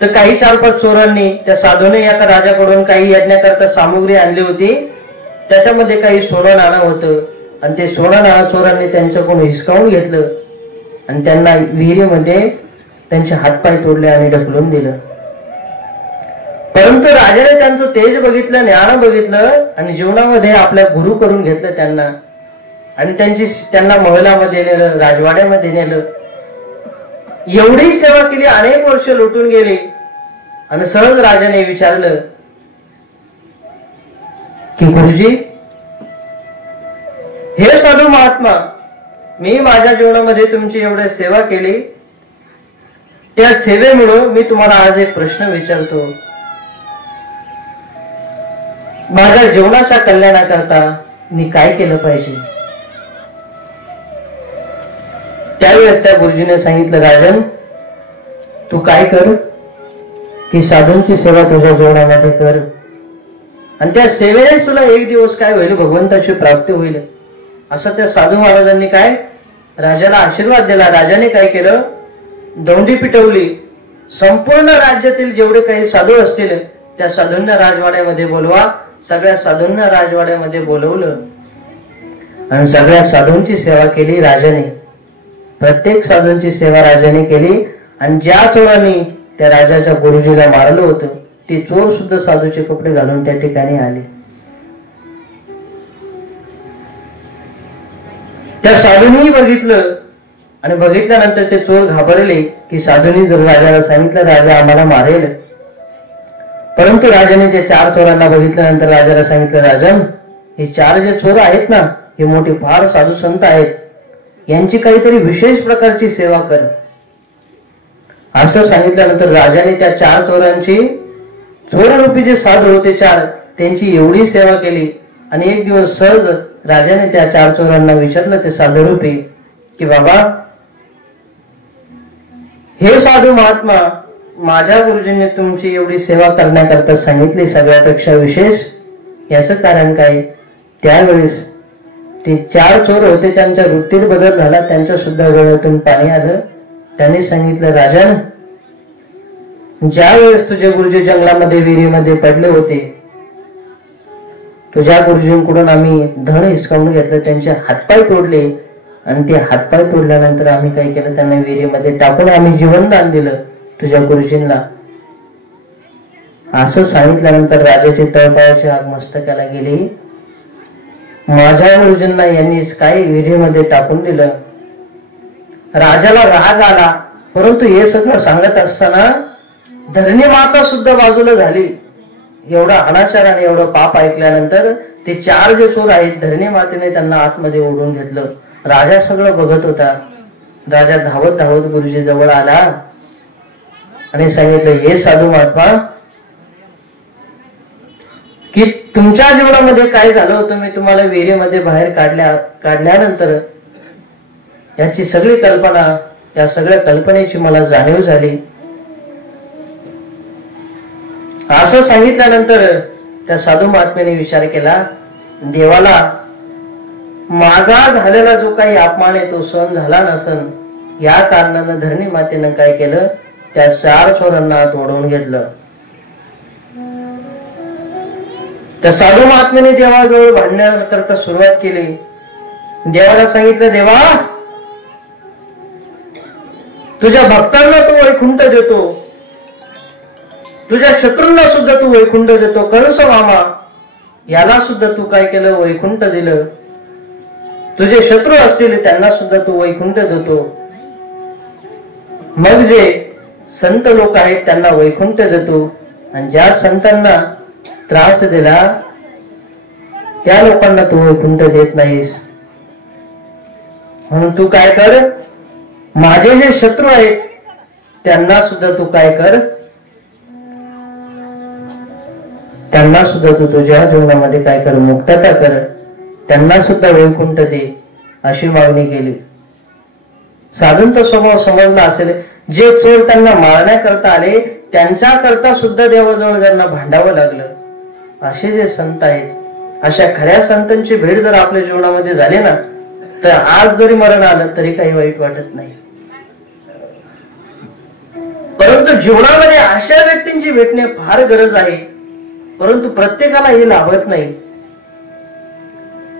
तर काही 4-5 चोरांनी त्या साधूने एका राजाकडून काही यज्ञाकरता सामुग्री आणली होती. त्याच्यामध्ये काही सोनं नाणं होतं आणि ते सोनं नाणं चोरांनी त्यांच्याकडून हिसकावून घेतलं आणि त्यांना विहिरीमध्ये त्यांचे हातपाय तोडले आणि ढकलून दिलं. परंतु राजाने त्यांचं तेज बघितलं, ज्ञान बघितलं आणि जीवनामध्ये आपल्या गुरु करून घेतलं त्यांना आणि त्यांना महलामध्ये नेलं, राजवाड्यामध्ये नेलं. एवढी सेवा केली, अनेक वर्ष लुटून गेली आणि सहज राजाने विचारलं की गुरुजी, हे साधू महात्मा, मी माझ्या जीवनामध्ये तुमची एवढी सेवा केली, त्या सेवेमुळे मी तुम्हाला आज एक प्रश्न विचारतो. माझ्या जीवनाच्या कल्याणाकरता मी काय केलं पाहिजे? त्यावेळेस त्या गुरुजीने सांगितलं, राजन, तू काय कर की साधूंची सेवा तुझ्या जीवनामध्ये कर आणि त्या सेवेनेच तुला एक दिवस काय होईल, भगवंताची प्राप्ती होईल. असं त्या साधू महाराजांनी काय राजाला आशीर्वाद दिला. राजाने काय केलं, दौंडी पिटवली. संपूर्ण राज्यातील जेवढे काही साधू असतील त्या साधूंना राजवाड्यामध्ये बोलवा. सगळ्या साधूंना राजवाड्यामध्ये बोलवलं आणि सगळ्या साधूंची सेवा केली राजाने. प्रत्येक साधूंची सेवा राजाने केली आणि ज्या चोरांनी त्या राजाच्या गुरुजीला मारलं होतं ते चोर सुद्धा साधूचे कपडे घालून त्या ठिकाणी आले. त्या साधूंनी बघितलं आणि बघितल्यानंतर ते चोर घाबरले की साधूंनी जर राजाला सांगितलं राजा आम्हाला मारेल. परंतु राजाने त्या 4 चोरांना बघितल्यानंतर राजाला सांगितलं, राजन, हे 4 जे चोर आहेत ना, हे मोठे फार साधू संत आहेत, यांची काहीतरी विशेष प्रकारची सेवा कर. असं सांगितल्यानंतर राजाने त्या 4 चोरांची, चोररूपी जे साधू होते 4, त्यांची एवढी सेवा केली. आणि एक दिवस सहज राजाने त्या 4 चोरांना विचारलं, ते साधूरूपी, की बाबा, हे साधू महात्मा, माझ्या गुरुजींनी तुमची एवढी सेवा करण्याकरता सांगितली, सगळ्यापेक्षा विशेष, याचं कारण काय? त्यावेळेस ते 4 चोर होते, त्यांच्या वृत्तीत बदल झाला, त्यांच्या सुद्धा डोळ्यातून पाणी आलं. त्यांनी सांगितलं, राजन, ज्या वेळेस तुझे गुरुजी जंगलामध्ये विहिरीमध्ये पडले होते, तुझ्या गुरुजींकडून आम्ही धन हिसकावून घेतलं, त्यांचे हातपाय तोडले आणि ते हातपाय तोडल्यानंतर आम्ही काय केलं, त्यांना विहिरीमध्ये टाकून आम्ही जीवनदान दिलं तुझ्या गुरुजींना. असं सांगितल्यानंतर राजाची तळपायाची आग मस्तकाला गेली. माझ्या गुरुजींना यांनी काय विहिरीमध्ये टाकून दिलं. राजाला राग आला. परंतु हे सगळं सांगत असताना धरणी माता सुद्धा बाजूला झाली. एवढा अनाचार आणि एवढं पाप ऐकल्यानंतर ते 4 जे चोर आहेत, धरणी मातेने त्यांना आतमध्ये ओढून घेतलं. राजा सगळं बघत होता. राजा धावत धावत गुरुजी जवळ आला आणि सांगितलं, हे साधू महात्मा, की तुमच्या जीवनामध्ये काय झालं होतं, मी तुम्हाला विहिरीमध्ये बाहेर काढल्यानंतर याची सगळी कल्पना, या सगळ्या कल्पनेची मला जाणीव झाली. असं सांगितल्यानंतर त्या साधू महात्म्याने विचार केला, देवाला माझा झालेला जो काही अपमान आहे तो सहन झाला नसन, या कारणानं धरणी मातेनं काय केलं, त्या 4 चोरांना आत ओढवून घेतलं. त्या साधू महात्म्याने देवाजवळ भांडण्याकरता सुरुवात केली. देवाला सांगितलं, देवा, तुझ्या भक्तांना तू वैकुंठ देतो, तुझ्या शत्रूंना सुद्धा तू वैकुंठ देतो. कंस मामा याला सुद्धा तू काय केलं, वैकुंठ दिलं. तुझे शत्रू असतील त्यांना सुद्धा तू वैकुंठ देतो. मग जे संत लोक आहेत त्यांना वैकुंठ देतो आणि ज्या संतांना त्रास दिला त्या लोकांना तू वैकुंठ देत नाहीस. म्हणून तू काय कर, माझे जे शत्रू आहेत त्यांना सुद्धा तू काय कर, त्यांना सुद्धा तू तुझ्या जीवनामध्ये काय कर, मुक्तता कर, त्यांना सुद्धा वैकुंठ दे. अशी मागणी केली. साधूंचा स्वभाव समजला असेल. जे चोर त्यांना मारण्याकरता आले त्यांच्याकरता सुद्धा देवाजवळ त्यांना भांडावं लागलं. असे जे संत आहेत, अशा खऱ्या संतांची भेट जर आपल्या जीवनामध्ये झाली ना, तर आज जरी मरण आलं तरी काही वाईट वाटत नाही. परंतु जीवनामध्ये अशा व्यक्तींची भेटणे फार गरज आहे. परंतु प्रत्येकाला हे लाभत नाही.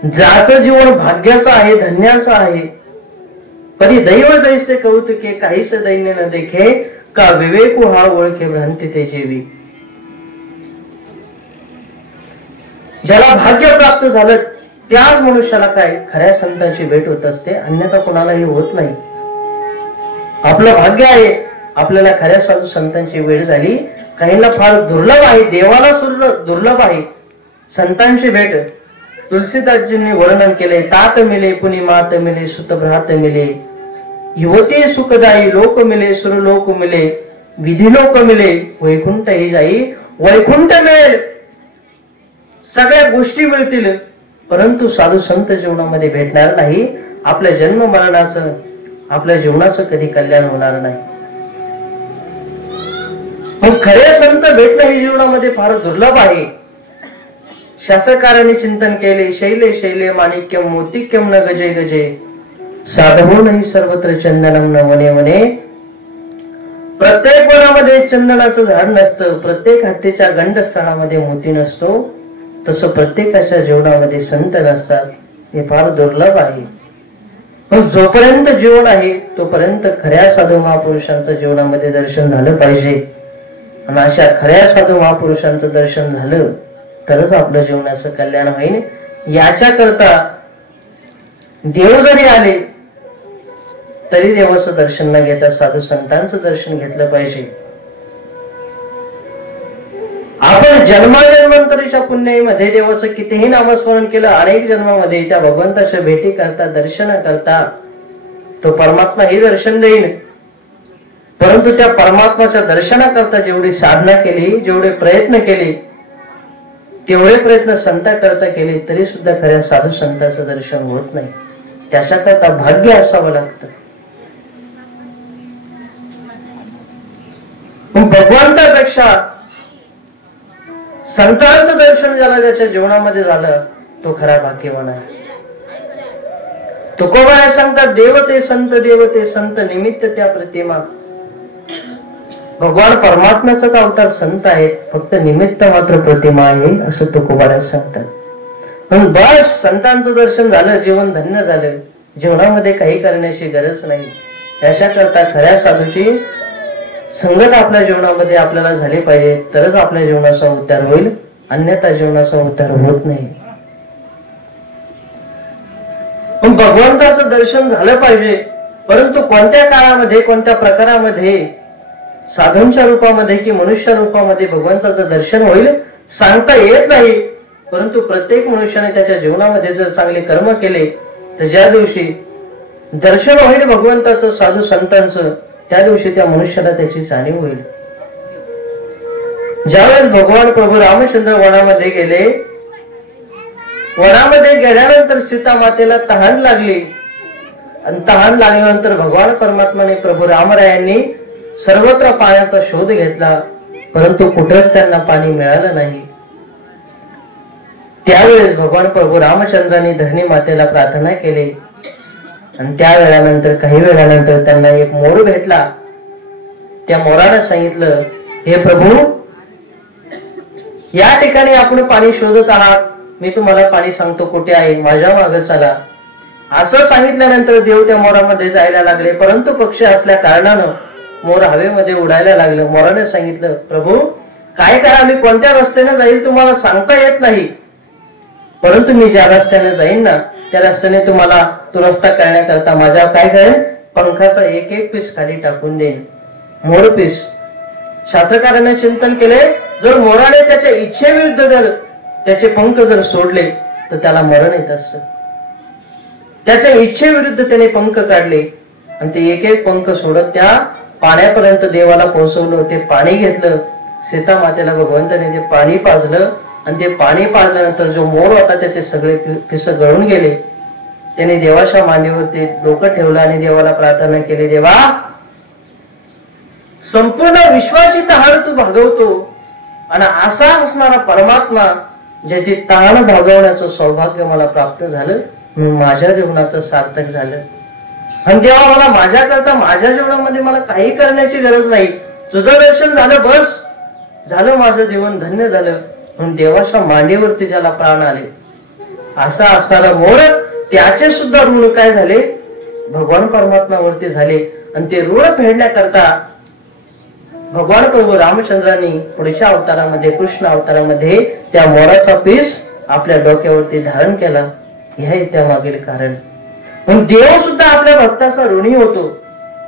ज्याचं जीवन भाग्याचं आहे, धन्याचं आहे, परी दैव जैसे कौतुके काहीच दैन्य न देखे, का विवेकू हा ओळखे भ्रांती ते जेवी. ज्याला भाग्य प्राप्त झालं त्याच मनुष्याला काय खऱ्या संतांची भेट होत असते, अन्यथा कोणालाही होत नाही. आपलं भाग्य आहे, आपल्याला खऱ्या साधू संतांची भेट झाली. काहींना फार दुर्लभ आहे, देवाला सुद्धा दुर्लभ आहे संतांची भेट. तुलसीदासजींनी वर्णन केले. तात मिले पुनि मात मिले, सुत भ्रात मिले, युवती सुखदायी, लोक मिले सुरलोक मिले, विधी लोक मिले, वैकुंठ ही जाई. वैकुंठ मिळेल, सगळ्या गोष्टी मिळतील, परंतु साधू संत जीवनामध्ये भेटणार नाही. आपल्या जन्म मरणाचं, आपल्या जीवनाचं कधी कल्याण होणार नाही. मग खरे संत भेटणं हे जीवनामध्ये फार दुर्लभ आहे. शास्त्रकारांनी चिंतन केले. शैले शैले माणिक्यम मोतिक्यम न गजे गजे, साधवो नाही सर्वत्र चंदनम न वने वने. प्रत्येक वनामध्ये चंदनाचं झाड नसतं, प्रत्येक हत्तीच्या गंडस्थळामध्ये मोती नसतो, तसं प्रत्येकाच्या जीवनामध्ये संत नसतात. हे फार दुर्लभ आहे. पण जोपर्यंत जीवन आहे तोपर्यंत खऱ्या साधू महापुरुषांचं जीवनामध्ये दर्शन झालं पाहिजे. आणि अशा खऱ्या साधू महापुरुषांचं दर्शन झालं तरच आपल्या जीवनाचं कल्याण होईल. याच्या करता देव जरी आले तरी देवाचं दर्शन न घेता साधू संतांचं दर्शन घेतलं पाहिजे. आपण जन्माजन्मांतरीच्या पुण्याईमध्ये देवाचं कितीही नामस्मरण केलं, अनेक जन्मामध्ये त्या भगवंताच्या भेटी करता, दर्शन करता तो परमात्मा हे दर्शन देईल. परंतु त्या परमात्माच्या दर्शनाकरता जेवढी साधना केली, जेवढे प्रयत्न केले, तेवढे प्रयत्न संता करता केले तरी सुद्धा खऱ्या साधू संतांचं दर्शन होत नाही. त्याच्याकरता भाग्य असावं लागतं. भगवंतापेक्षा संतांचं दर्शन ज्याला त्याच्या जीवनामध्ये झालं तो खरा भाग्यवान आहे. तुकोबा सांगतात, देवते संत निमित्त त्या प्रतिमा. भगवान परमात्म्याचाच अवतार संत आहेत, फक्त निमित्त मात्र प्रतिमा आहे असं तुकोबा सांगतात. म्हणून बस संतांचं दर्शन झालं, जीवन धन्य झालं. जीवनामध्ये काही करण्याची गरज नाही. याच्याकरता खऱ्या साधूची संगत आपल्या जीवनामध्ये आपल्याला झाली पाहिजे, तरच आपल्या जीवनाचा उद्धार होईल, अन्यथा जीवनाचा उद्धार होत नाही. पण भगवंताचं दर्शन झालं पाहिजे, परंतु कोणत्या काळामध्ये, कोणत्या प्रकारामध्ये, साधूंच्या रूपामध्ये की मनुष्य रूपामध्ये भगवंताचं दर्शन होईल सांगता येत नाही. परंतु प्रत्येक मनुष्याने त्याच्या जीवनामध्ये जर चांगले कर्म केले तर ज्या दिवशी दर्शन होईल भगवंताचं, साधू संतांचं, त्या दिवशी त्या मनुष्याला त्याची जाणीव होईल. ज्यावेळेस भगवान प्रभू रामचंद्र वनामध्ये गेले, वनामध्ये गेल्यानंतर सीता मातेला तहान लागली आणि तहान लागल्यानंतर भगवान परमात्माने, प्रभू रामरायांनी सर्वत्र पाण्याचा शोध घेतला, परंतु कुठेच त्यांना पाणी मिळालं नाही. त्यावेळेस भगवान प्रभू रामचंद्रांनी धरणी मातेला प्रार्थना केली आणि त्या वेळानंतर, काही वेळानंतर त्यांना एक मोर भेटला. त्या मोराने सांगितलं, हे प्रभू, या ठिकाणी आपण पाणी शोधत आहात, मी तुम्हाला पाणी सांगतो कुठे आहे, माझ्या मागे चला. असं सांगितल्यानंतर देव त्या मोरामध्ये जायला लागले, परंतु पक्षी असल्या कारणानं मोर हवेमध्ये उडायला लागलं. मोराने सांगितलं, प्रभू काय करा, मी कोणत्या रस्त्याने जाईल तुम्हाला सांगता येत नाही, परंतु मी ज्या रस्त्याने जाईन ना त्या रस्त्याने तुम्हाला तो रस्ता करण्याकरता माझ्या काय करेन, पंखाचा एक एक पीस खाली टाकून देईन, मोर पीस. शास्त्रकारांनी चिंतन केले, जर मोराने त्याच्या इच्छेविरुद्ध जर त्याचे पंख जर सोडले तर त्याला मरण येत असत. त्याच्या इच्छेविरुद्ध त्याने पंख काढले आणि ते एक एक पंख सोडत त्या पाण्यापर्यंत देवाला पोहोचवलं. ते पाणी घेतलं, सीता मातेला भगवंताने ते पाणी पाजलं आणि ते पाणी पाजल्यानंतर जो मोर होता त्याचे सगळे पिस गळून गेले. त्याने देवाच्या मांडीवरती डोकं ठेवलं आणि देवाला प्रार्थना केली, देवा संपूर्ण विश्वाची तहान तू भागवतो आणि असा असणारा परमात्मा ज्याची तहान भागवण्याचं सौभाग्य मला प्राप्त झालं म्हणून माझ्या जीवनाचं सार्थक झालं. आणि देवा मला माझ्याकरता माझ्या जीवनामध्ये मला काही करण्याची गरज नाही, तुझं दर्शन झालं बस झालं, माझं जीवन धन्य झालं म्हणून देवाच्या मांडीवरती ज्याला प्राण आले असा असणारा मोर त्याचे सुद्धा ऋण काय झाले भगवान परमात्म्यावरती झाले. आणि ते ऋण फेडण्याकरता भगवान प्रभू रामचंद्रांनी पुढच्या अवतारामध्ये कृष्ण अवतारामध्ये त्या मोराचा पीस आपल्या डोक्यावरती धारण केला. हे त्या मागील कारण. पण देव सुद्धा आपल्या भक्ताचा ऋणी होतो.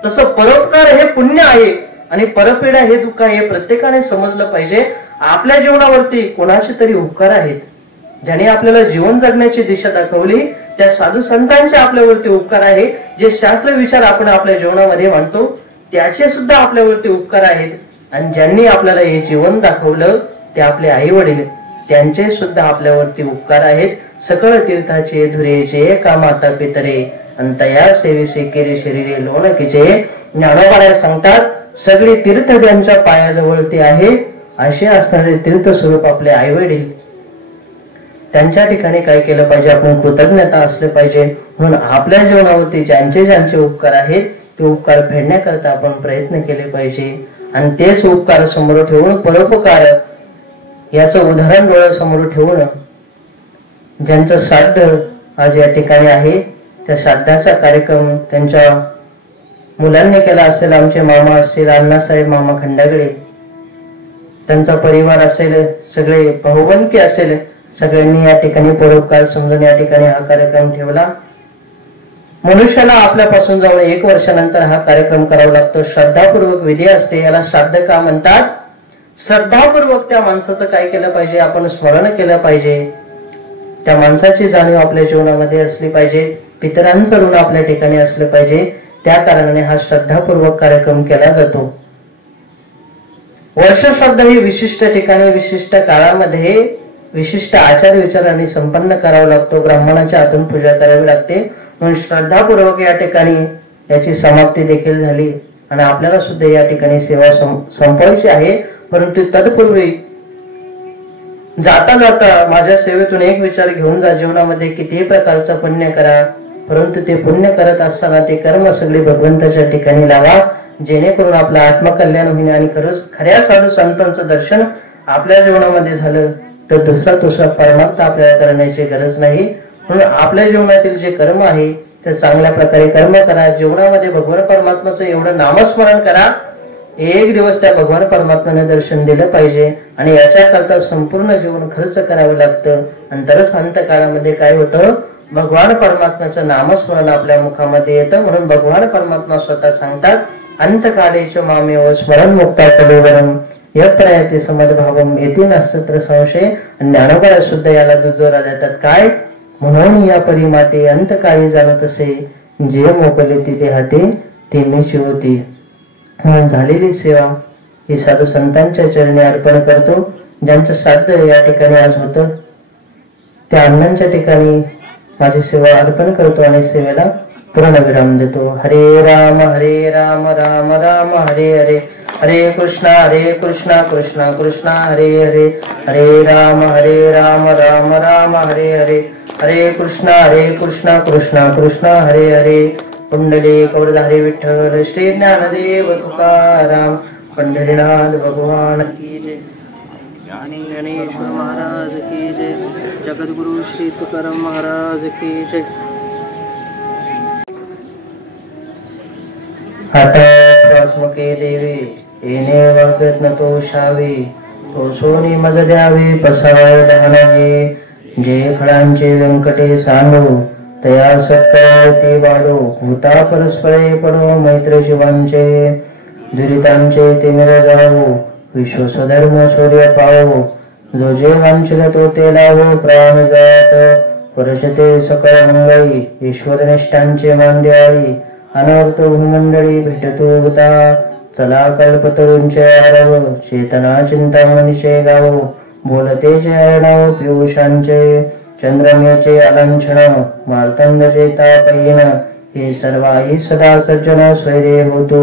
तसं परोपकार हे पुण्य आहे आणि परपीडा हे दुःख हे प्रत्येकाने समजलं पाहिजे. आपल्या जीवनावरती कोणाचे तरी उपकार आहेत, ज्याने आपल्याला जीवन जगण्याची दिशा दाखवली, त्या साधू संतांचे आपल्यावरती उपकार आहे. जे शास्त्र विचार आपण आपल्या जीवनामध्ये मांडतो त्याचे सुद्धा आपल्यावरती उपकार आहेत. आणि ज्यांनी आपल्याला हे जीवन दाखवलं ते आपले आई वडील, त्यांचे सुद्धा आपल्यावरती उपकार आहेत. सकळ तीर्थाचे धुरेचे का माता पितरे अंतया सेविसे केरे शरीरे लोणकीचे. ज्ञानोबा सांगतात सगळी तीर्थ त्यांच्या पायाजवळती आहे. असे असणारे तीर्थ स्वरूप आपले आई वडील, त्यांच्या ठिकाणी काय केलं पाहिजे, आपण कृतज्ञता असले पाहिजे. म्हणून आपल्या जीवनावरती ज्यांचे ज्यांचे उपकार आहेत ते उपकार फेडण्याकरता आपण प्रयत्न केले पाहिजे. आणि तेच उपकार समोर ठेवून परोपकार याचं उदाहरण डोळ्यासमोर ठेवून ज्यांचं श्राद्ध आज या ठिकाणी आहे त्या श्राद्धाचा कार्यक्रम त्यांच्या मुलांनी केला असेल. आमचे मामा असतील अण्णासाहेब मामा खंडागळे, त्यांचा परिवार असेल, सगळे भाऊबंदकी असेल, सगळ्यांनी या ठिकाणी परोपकार समजून या ठिकाणी हा कार्यक्रम ठेवला. मनुष्याला आपल्यापासून जाऊन 1 वर्षानंतर हा कार्यक्रम करावा लागतो. श्रद्धापूर्वक विधी असते. याला श्राद्ध का म्हणतात? श्रद्धापूर्वक त्या माणसाचं काय केलं पाहिजे, आपण स्मरण केलं पाहिजे. त्या माणसाची जाणीव आपल्या जीवनामध्ये असली पाहिजे. पितरांचं ऋण आपल्या ठिकाणी असलं पाहिजे. त्या कारणाने हा श्रद्धापूर्वक कार्यक्रम केला जातो. वर्षश्राद्ध ही विशिष्ट ठिकाणी विशिष्ट काळामध्ये विशिष्ट आचार विचारांनी संपन्न करावा लागतो. ब्राह्मणाच्या हातून पूजा करावी लागते. म्हणून श्रद्धापूर्वक या ठिकाणी याची समाप्ती देखील झाली आणि आपल्याला सुद्धा या ठिकाणी सेवा संपवायची आहे. परंतु तत्पूर्वी जाता जाता माझ्या सेवेतून एक विचार घेऊन जा. जीवनामध्ये कितीही प्रकारचं पुण्य करा, परंतु ते पुण्य करत असताना ते कर्म सगळे भगवंताच्या ठिकाणी लावा, जेणेकरून आपलं आत्मकल्याण होईल. आणि खऱ्या साधू संतांचं दर्शन आपल्या जीवनामध्ये झालं तर दुसरा परमार्थ आपल्याला करण्याची गरज नाही. म्हणून आपल्या जीवनातील जे कर्म आहे ते चांगल्या प्रकारे कर्म करा. जीवनामध्ये भगवान परमात्म्याचं एवढं नामस्मरण करा. एक दिवस त्या भगवान परमात्म्याने दर्शन दिलं पाहिजे आणि याच्याकरता संपूर्ण जीवन खर्च करावं लागतं. आणि तरच अंतकाळामध्ये काय होतं, भगवान परमात्म्याचं नामस्मरण आपल्या मुखामध्ये येतं. म्हणून भगवान परमात्मा स्वतः सांगतात अंतकाळेच मामेव स्मरण मुक्ता कलेवरम यत्रयते समद्भावम येते नसत्र संशय. ज्ञानोबा सुद्धा याला दुजोरा देतात. काय म्हणून या परिमाते अंतकाळी जाणत असे जे मोकले तिथे हाते ते मीच होती. म्हणून झालेली सेवा ही साधू संतांच्या चरणी अर्पण करतो. ज्यांचं श्राद्ध या ठिकाणी आज होतं त्या अण्णांच्या ठिकाणी माझी सेवा अर्पण करतो आणि सेवेला पूर्णविराम देतो. हरे राम राम राम हरे हरे, हरे कृष्णा कृष्णा कृष्णा हरे हरे, हरे राम राम राम हरे हरे, हरे कृष्णा कृष्णा कृष्णा हरे हरे. कुंडली कवरधारी विठ्ठल श्री ज्ञानदेव तुकाराम पंढरीनाथ भगवान की जय. ज्ञानी ज्ञानेश्वर महाराज की जय. जगद्गुरु श्री तुकाराम महाराज की जय. आत्मके देवे येणे वागत न तो शावे, तो सोनी मज द्यावे पसाय दानाजे. जे खडांचे व्यंकटे सांडो तया सत्य वाढो, भूता परस्परे पडो मैत्र शिवांचे. दुरितांचे ते मिर जावो, विश्व स्वधर्म सूर्य पावो. जो जे वांछिल तो ते लावो, प्राण जात वर्षते सकळ मंगळी. ईश्वर निष्ठांचे मांड्याळी, अनर्थ मंडळी भेटतो होता. चला कल्पतरूंचे आरव, चेतना चिंतामणीचे गावो. बोलते जे अर्णव पियुषांचे, चंद्रमेचे अलंछन मार्तंडचे तापहीन हे सर्वाही सदा सज्जन स्वैरे होतो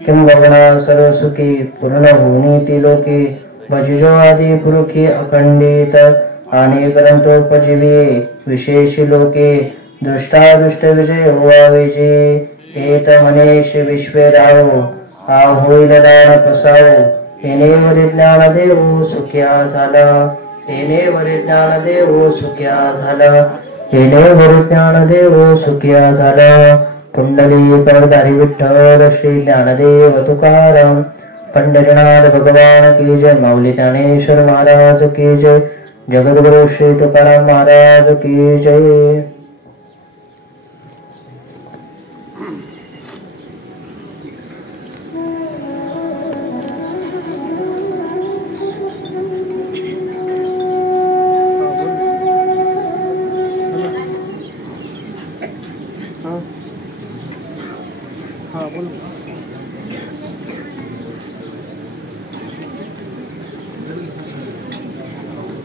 किं भवना सर्वसुखी पूर्ण होनी ती लोके भजिजो आदि पुरुखी अखंडित आणि ग्रंथोपजीवी विशेष लोके दृष्टा दृष्ट विजय हुआ विजय एत मनीष विश्वेराव हा होईल दान पसाव हेने वरी ज्ञान देव सुख्या झाला हेने वरी ज्ञान देव सुख्या झाला हेने वरी ज्ञान देव सुख्या झाला कुंडली करदारी विठ्ठल श्री ज्ञानदेव तुकाराम पंढरीनाथ भगवान की जय माऊली ज्ञानेश्वर महाराज की जय जगद्गुरु श्री तुकाराम महाराज की जय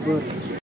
Good.